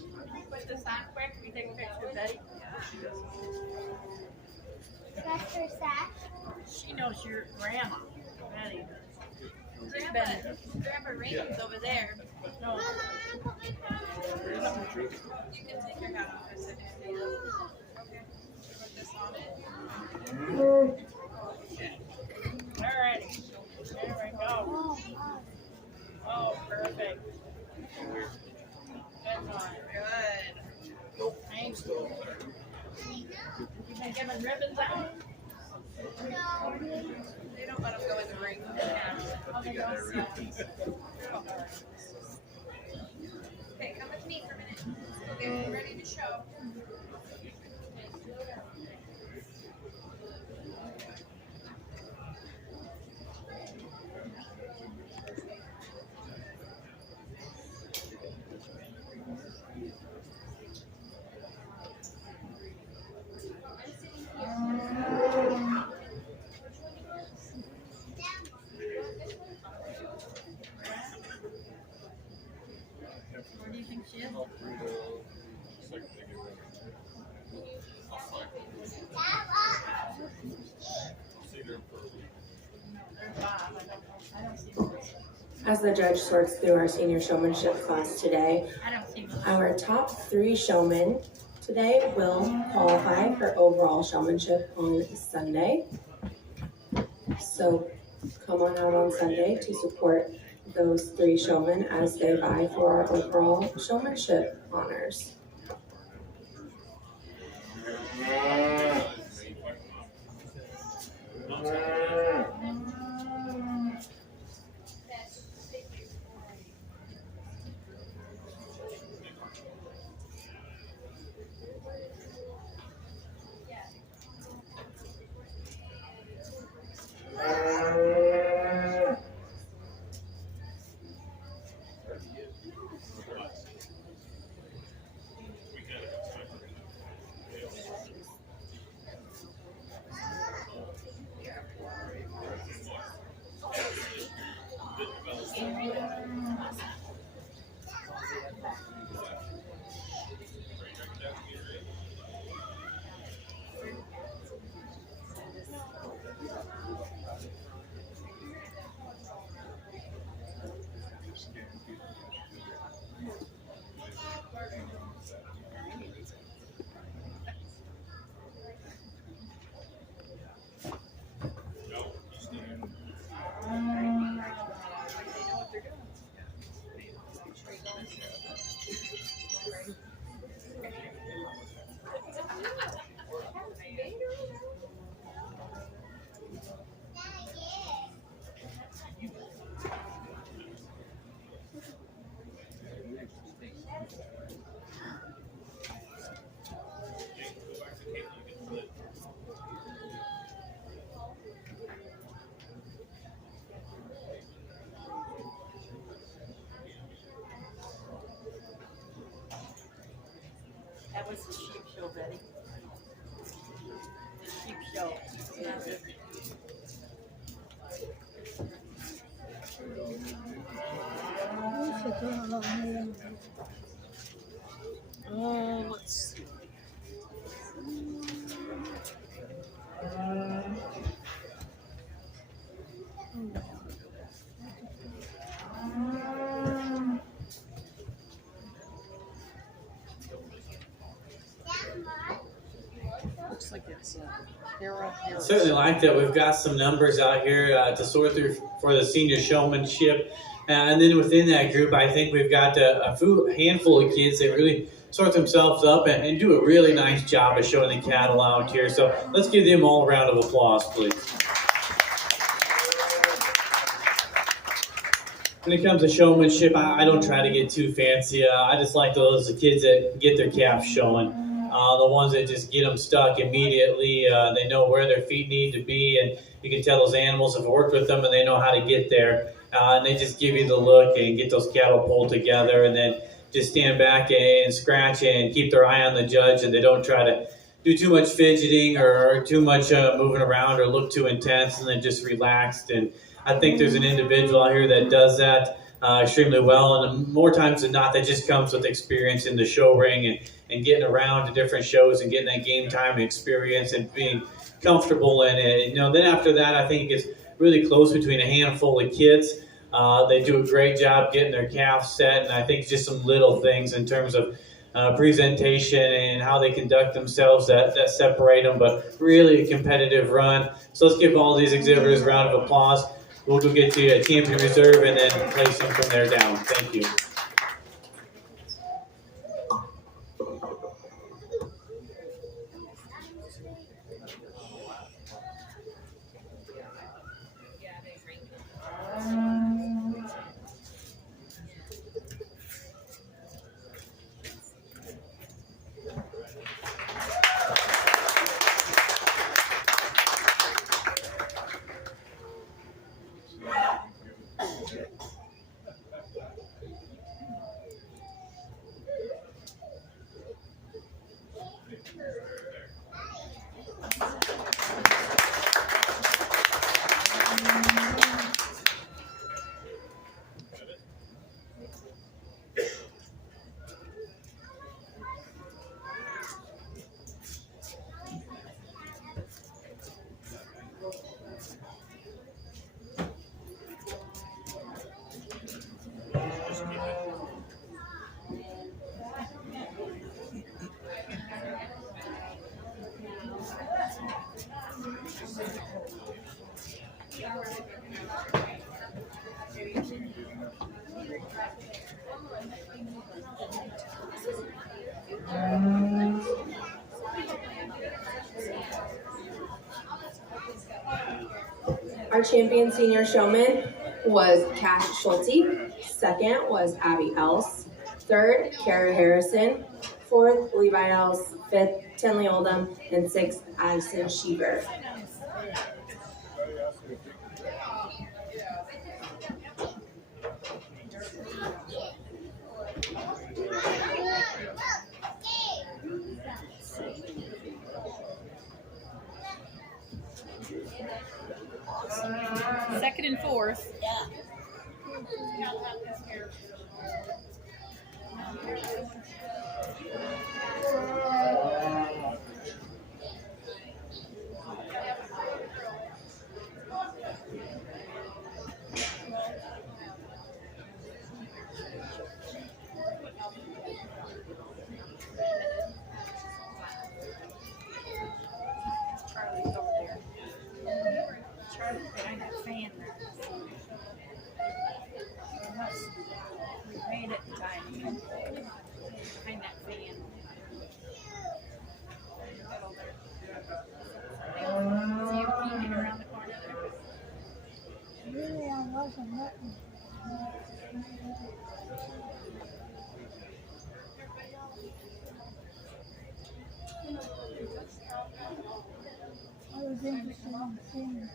Put this on quick. We take a picture of Betty. That's her sash. She knows your grandma, Betty. Grandpa Raymond's over there. No. Mama, I put my phone. You can take your hat off. Okay. Put this on it. Alrighty. There we go. Oh, perfect. Good one. Good. Thank you. You been giving ribbons out? No. They don't let them go in the ring. Oh, they don't? Okay, come with me for a minute. We'll get you ready to show. Where do you think she is? As the judge sorts through our senior showmanship class today, I don't see one. our top 3 showmen today will qualify for overall showmanship on Sunday. So come on out on Sunday to support those 3 showmen as they vie for our overall showmanship honors. That was the sheep show, Betty. The sheep show. Oh, let's see. Looks like it's Hera. Certainly like that. We've got some numbers out here to sort through for the senior showmanship. And then within that group, I think we've got a handful of kids that really sort themselves up and do a really nice job of showing the cattle out here. So let's give them all a round of applause, please. When it comes to showmanship, I don't try to get too fancy. I just like those kids that get their calves showing. The ones that just get them stuck immediately. They know where their feet need to be, and you can tell those animals have worked with them and they know how to get there. And they just give you the look and get those cattle pulled together, and then just stand back and scratch and keep their eye on the judge, and they don't try to do too much fidgeting or too much moving around or look too intense, and then just relaxed. And I think there's an individual out here that does that extremely well, and more times than not, that just comes with experience in the show ring and getting around to different shows and getting that game time experience and being comfortable in it. Then after that, I think it gets really close between a handful of kids. They do a great job getting their calves set, and I think it's just some little things in terms of presentation and how they conduct themselves that separate them, but really a competitive run. So let's give all these exhibitors a round of applause. We'll go get to a champion reserve and then place them from there down. Thank you. Our champion senior showman was Cash Schulte. Second was Abby Else. Third, Kara Harrison. Fourth, Levi Else. Fifth, Tenley Oldham. And sixth, Addison Sheever. Second and fourth. Charlie's over there. Charlie's behind that fan there. We made it in time. Behind that fan. See you peeking around the corner there? Really, I wasn't looking. I was interested in seeing.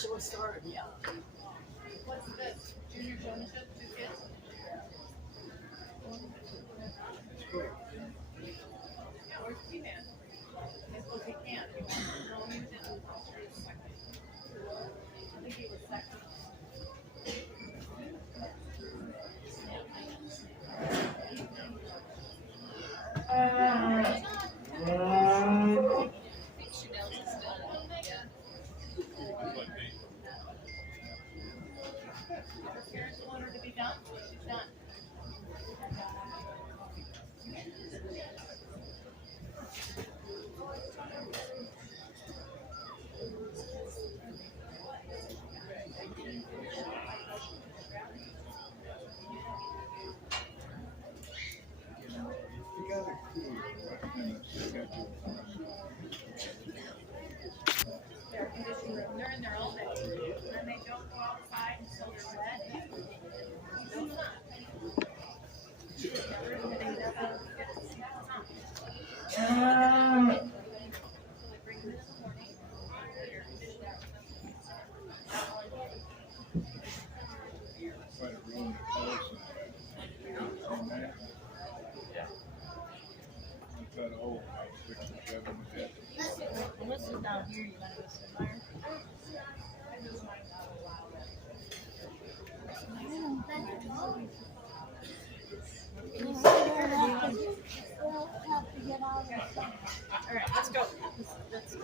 show started, yeah. What's this? Junior showmanship, 2 kids? Yeah, where's P-Man? Oh, he can't. No, he was in second. I think he was second. Her parents want her to be done, she's done. Air conditioning room, they're in there all day. And they don't go outside until they're wet. No sun. They never get to see the sun. So they bring them in the morning. Air conditioning. Quite a room to close. That old, 6 or 7 head. Well, this is down here, you gotta go somewhere. All right, let's go. Let's go.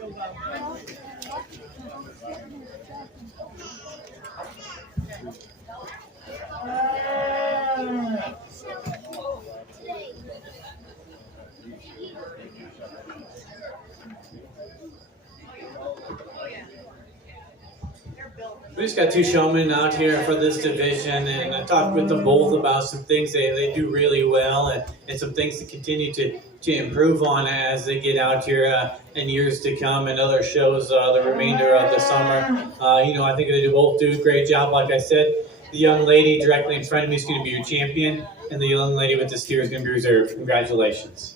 We just got 2 showmen out here for this division, and I talked with them both about some things they do really well, and some things to continue to improve on as they get out here in years to come and other shows the remainder of the summer. I think they both do a great job. Like I said, the young lady directly in front of me is going to be your champion, and the young lady with the steer is going to be reserved. Congratulations.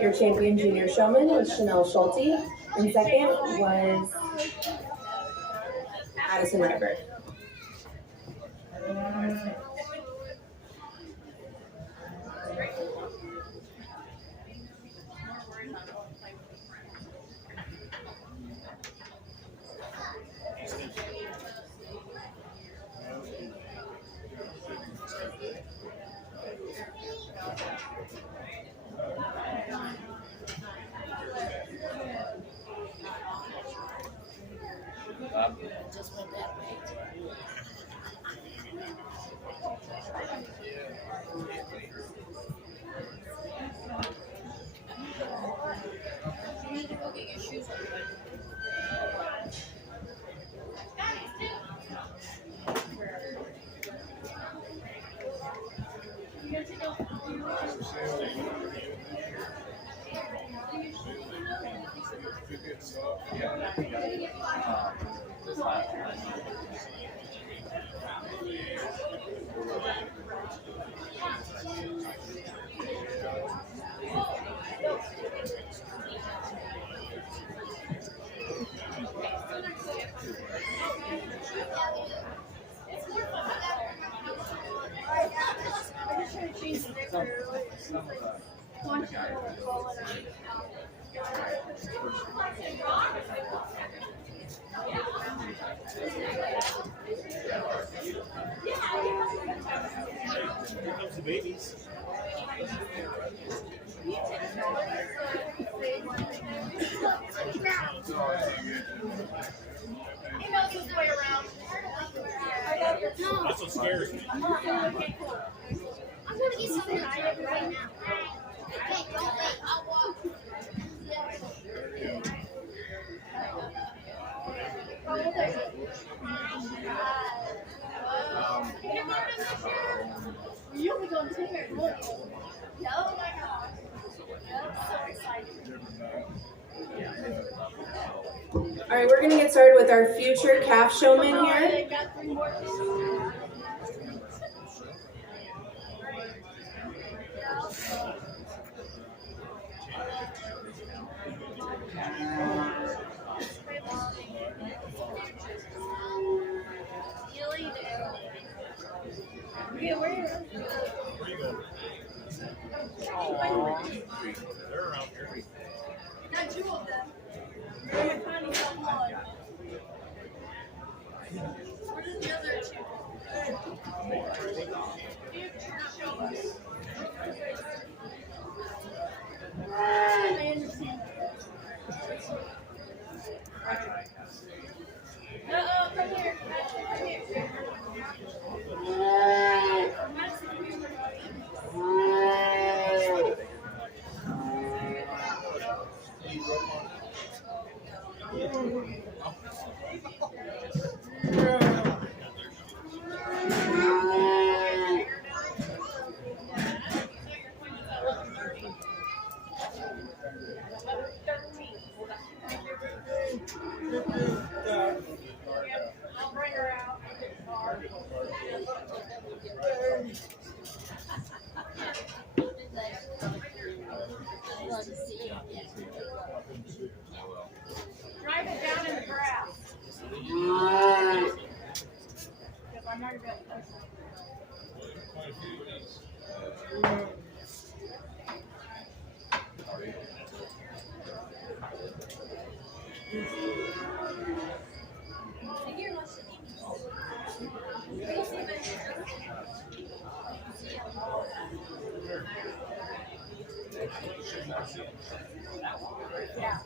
Your champion junior showman was Chanel Schulte, and second was Addison River. Just went that way. You need to go get your shoes on. Here comes the babies. He knows his way around. That's what scares me. I'm gonna get something right now. Okay, don't wait, I'll walk. You only go 10 minutes, won't you? Yeah, oh my gosh. That's so exciting. All right, we're going to get started with our future calf showman here. They got 3 more things. Yeah, where are you? Where you going? They're around here. Got two of them. We're finding someone. Where did the other two? Show us. I understand. Come here. Come here. I'll bring her out. Drive it down in the grass. Because I'm not going to. Yeah.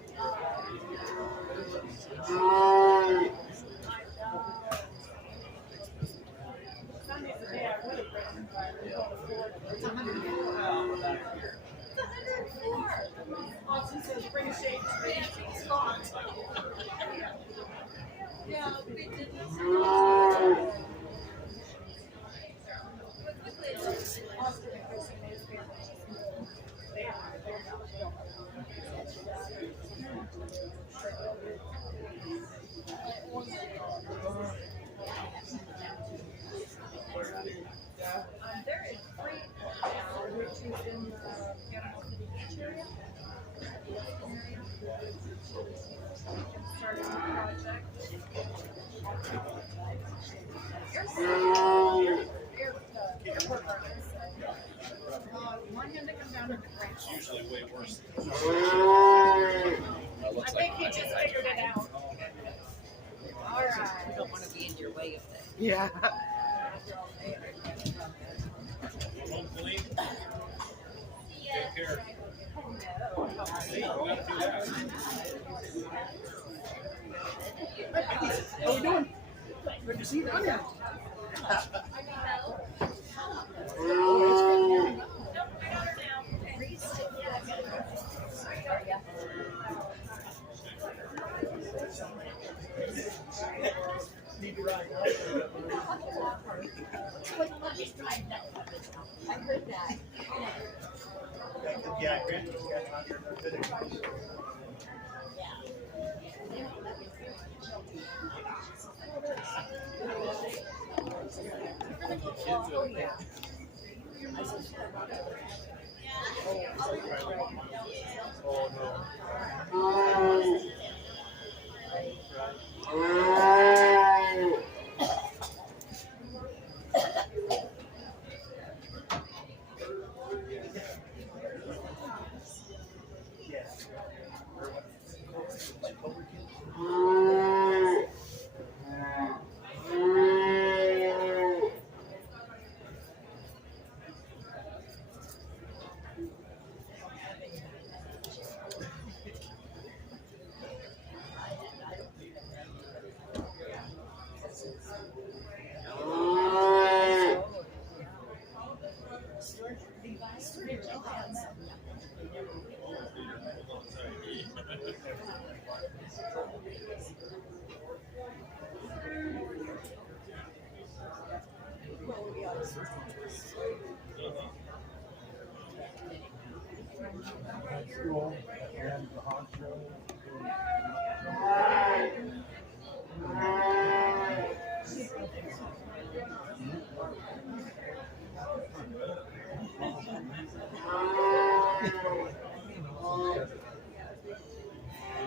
Sunday's the day I would have written, but it's 104. Austin says bring shade tree. It's gone. Yeah, they did this. Austin and Kristen made his family. There is free now, which is in the Panama City Beach area. Starting the project. Airport runners. Want him to come down to the branch. It's usually way worse. I think he just figured it out. All right. We don't want to be in your way of things. Yeah. Go home clean. Take care. Hey, you gotta do that. How we doing? Good to see you down here. I heard that. Yeah, Grant was out here. Oh,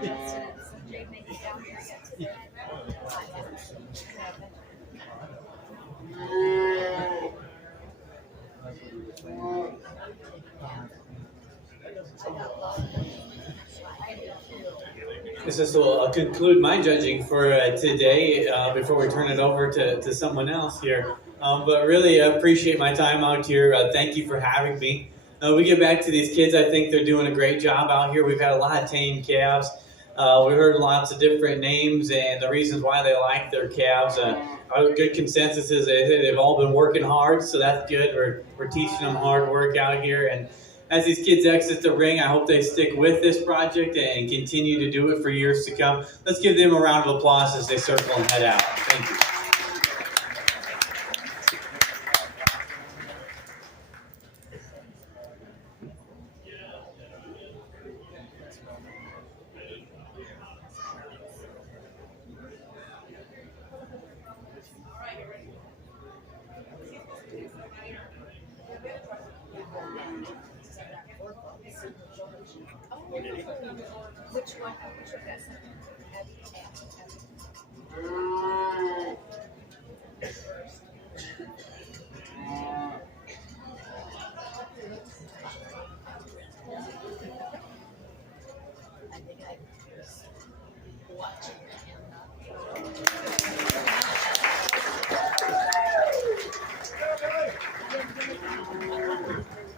yeah. This will conclude my judging for today before we turn it over to someone else here. But really appreciate my time out here. Thank you for having me. We get back to these kids. I think they're doing a great job out here. We've had a lot of tame calves. We heard lots of different names and the reasons why they like their calves. Our good consensus is they've all been working hard, so that's good. We're teaching them hard work out here. And as these kids exit the ring, I hope they stick with this project and continue to do it for years to come. Let's give them a round of applause as they circle and head out. Thank you. Which one? Which of that?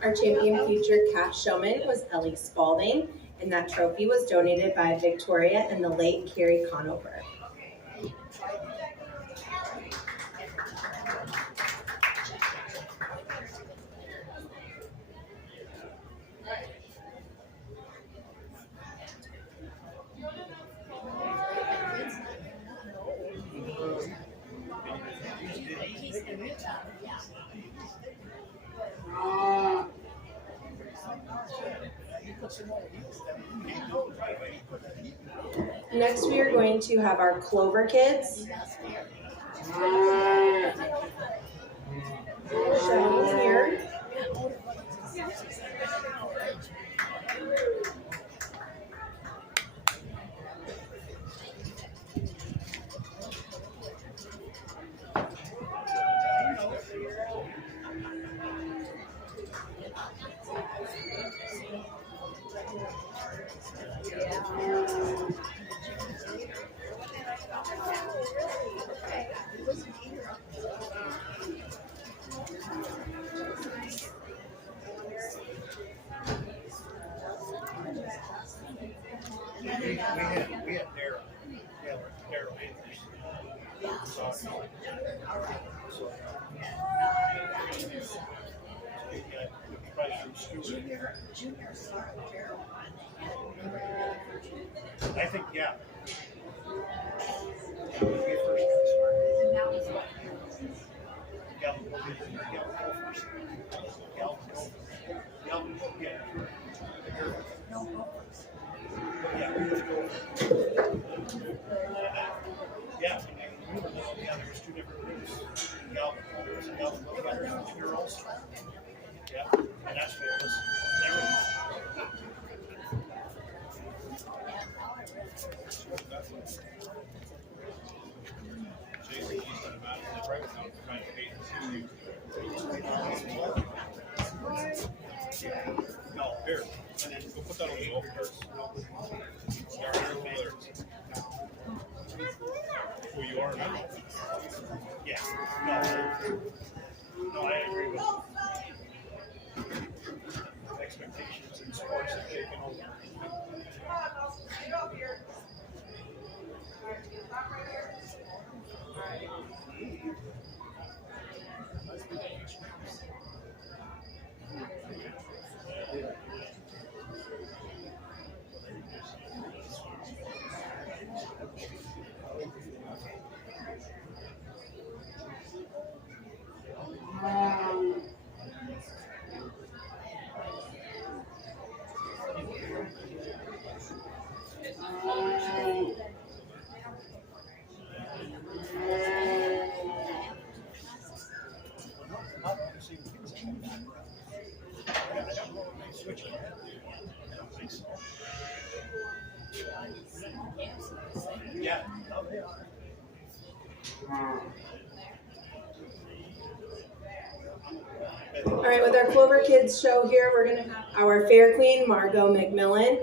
Our champion future calf showman was Ellie Spalding, and that trophy was donated by Victoria and the late Carrie Conover. Next, we are going to have our Clover kids. Shown here. We had Daryl. Yeah, Daryl Andrews. So I think, yeah. Yeah, there was two different groups. Galvin girls. Yeah, and that's what it was. Jason, he's done about it right now, trying to pay the No, here. And then go put that on the golf carts. Who you are now? Yeah. No, I agree with you. Expectations in sports have taken over. Yeah. All right, with our Clover Kids show here, we're going to have our Fair Queen, Margot McMillan.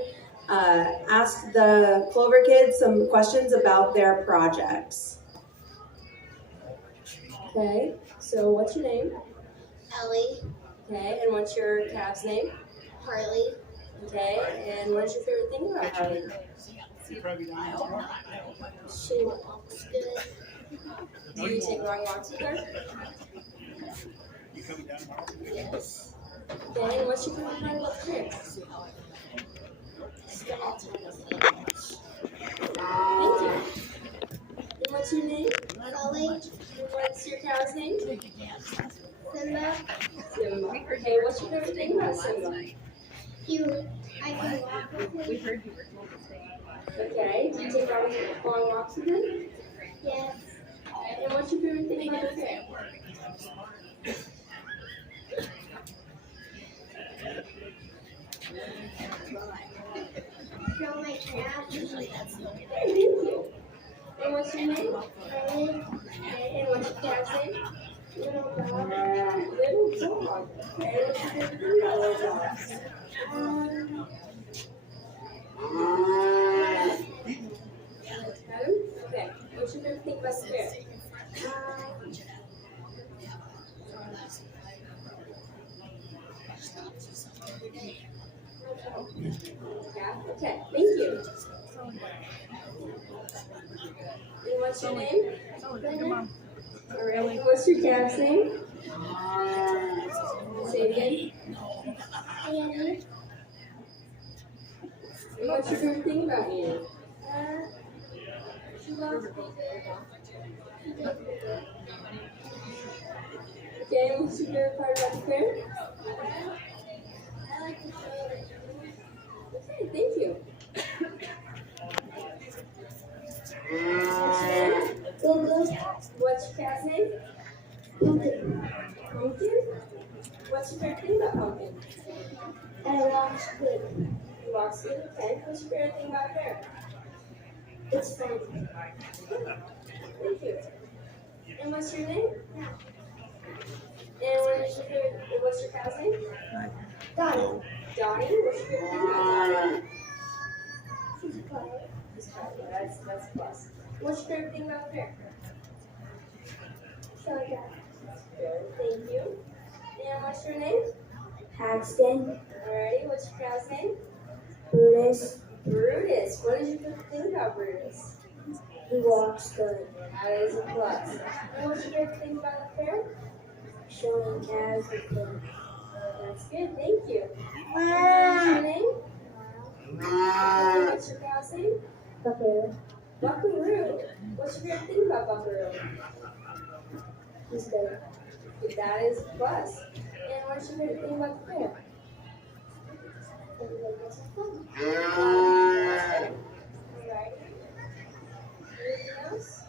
ask the Clover kids some questions about their projects. Okay, so what's your name? Ellie, Okay, and what's your calf's name? Harley, Okay, and what's your favorite thing about Harley? she walks good. Do you take long walks with her? Yes. Okay, and what's your favorite part about the fair? Thank you. And what's your name? Chloe, And what's your cow's name? Simba, Simba. Okay, what's your favorite thing about Simba? I can walk with him. We heard you were told to stay. Okay, do you take long walks with him? Yes. And what's your favorite thing about the fair? Show my calf. Thank you. And what's your name? Harley, Okay, and what's your calf's name? little dog. Little dog. Okay, what's your favorite thing about little dogs? Okay, what's your favorite thing about the fair? Yeah, okay, thank you. And what's your name? Alright, what's your calf's name? Say it again. Annie, And what's your favorite thing about Annie? she walks good. Okay, and what's your favorite part about the fair? I like to play. Okay, thank you. What's your name? Google, What's your calf's name? Pumpkin, Pumpkin? What's your favorite thing about Pumpkin? I walks good. He walks good. Okay, what's your favorite thing about fair? It's fun. Thank you. And what's your name? And what's your cow's name? Donnie, Donnie. What's your favorite thing about Donnie? she's quiet. That's a plus. What's your favorite thing about fair? Soda, Good. Thank you. And what's your name? Paxton, Alrighty. What's your cow's name? Brutus, Brutus. What is your favorite thing about Brutus? he walks good. That is a plus. And what's your favorite thing about the fair? Showing calves is good. That's good. Thank you. And what's your name? And what's your cow's name? Buckaroo, Buckaroo. What's your favorite thing about Buckaroo? he's good. That is a plus. And what's your favorite thing about the fair? Everybody gets fun. Alright. Anything else?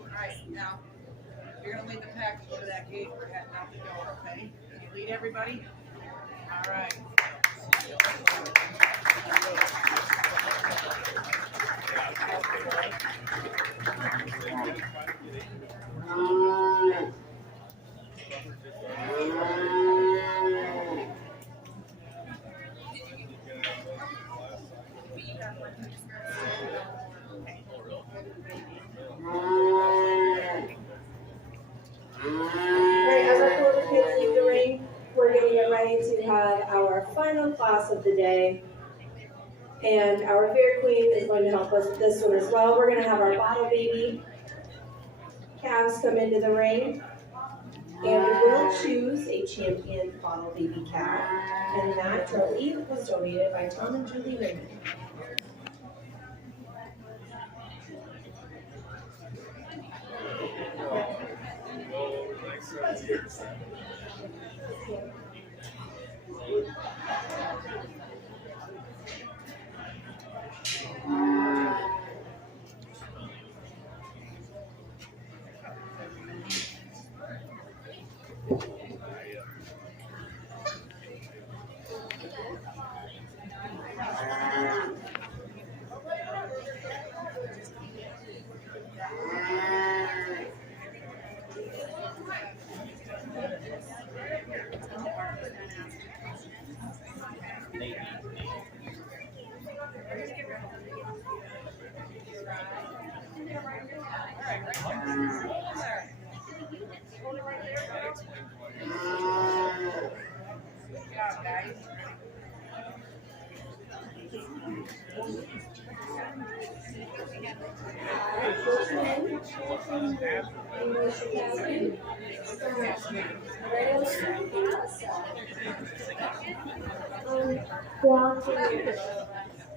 Alright, now, you're gonna lead the pack to go to that gate. We're heading out the door, okay? Can you lead everybody? Alright. Alright, as our Clover kids leave the ring, we're getting it ready to have our final class of the day. And our fair queen is going to help us with this one as well. We're going to have our bottle baby calves come into the ring. And we will choose a champion bottle baby cow. And that trophy was donated by Tom and Julie Raymond.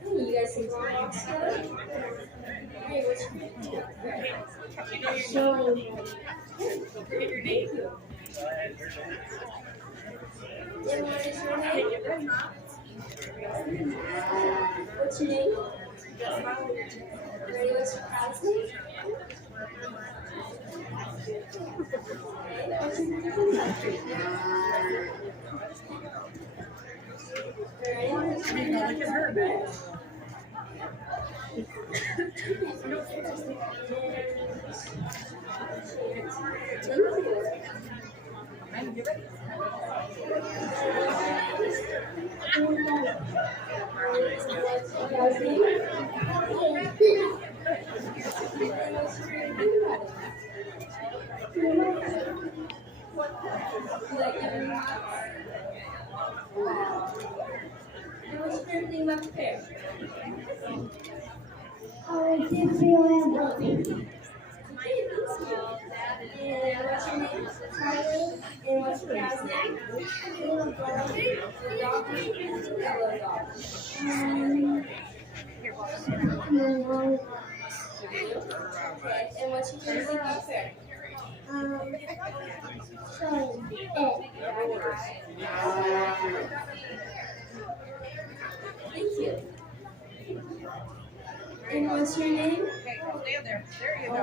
You guys seem to walk together. Hey, what's your name? Forget your name. And what is your name? What's your name? Ready, what's your crowd's name? What's your name? Look at her, man. What's your favorite thing about the fair? I did feel happy. And what's your name? Charlie. And what's your dad's name? Your dog? I love dogs. And what's your favorite thing about the fair? Thank you. And what's your name? Okay, stand there. There you go.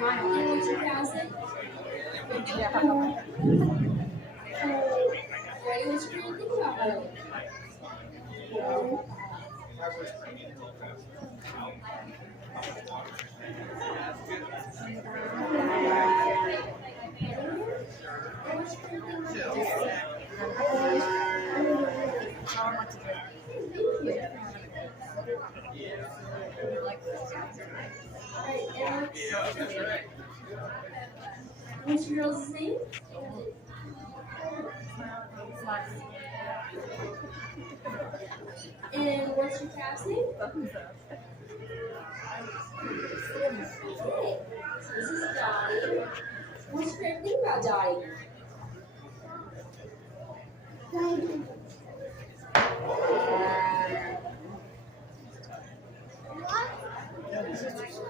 And what's your cousin? Ready? What's your favorite thing about Harley? What's your girl's name? And what's your cat's name? Okay, so this is Dottie. What's your favorite thing about Dottie?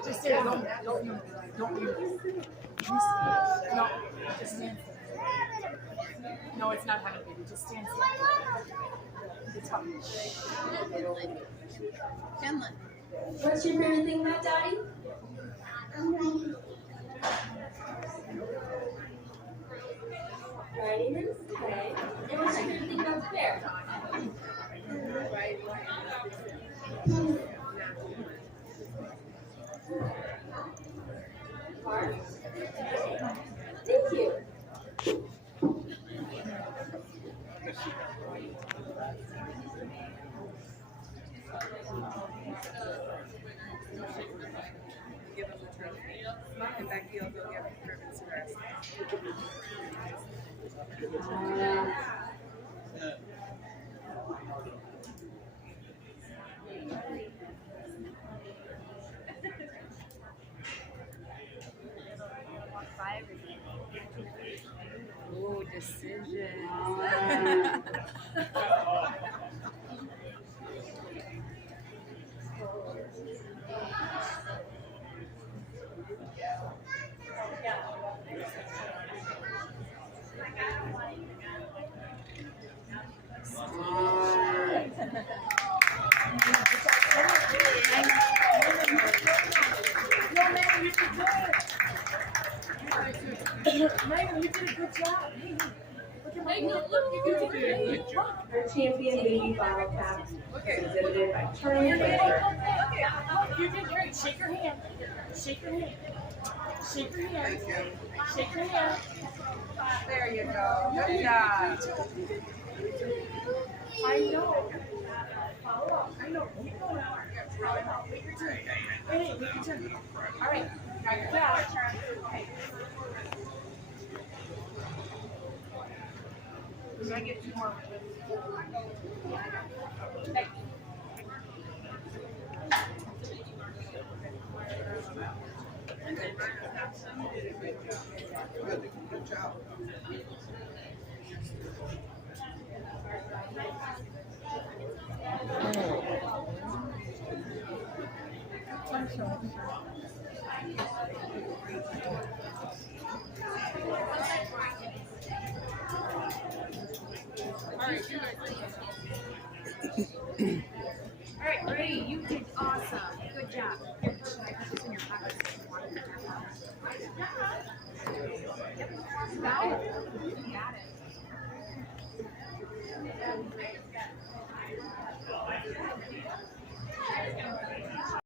Just stand. Don't move. No, just stand. No, it's not honey baby. Just stand still. It's honey. Finland. What's your favorite thing about Dottie? Riding. Okay. And what's your favorite thing about the fair? Park. Thank you. Give them the trophy. And Becky will go get the ribbons to the rest. decisions. Megan, you did a good job. Megan, look, you did a good job. Our champion baby bottle cap is exhibited by Charlie Fraser. You did great. Shake your hand. Shake your hand. Shake your hand. Shake your hand. There you go. Good job. I know. Follow up. I know. Keep going. Wait your turn. Hey, wait your turn. All right. Got your job. Can I get 2 more? Good job. All right, Brady, you did awesome. Good job.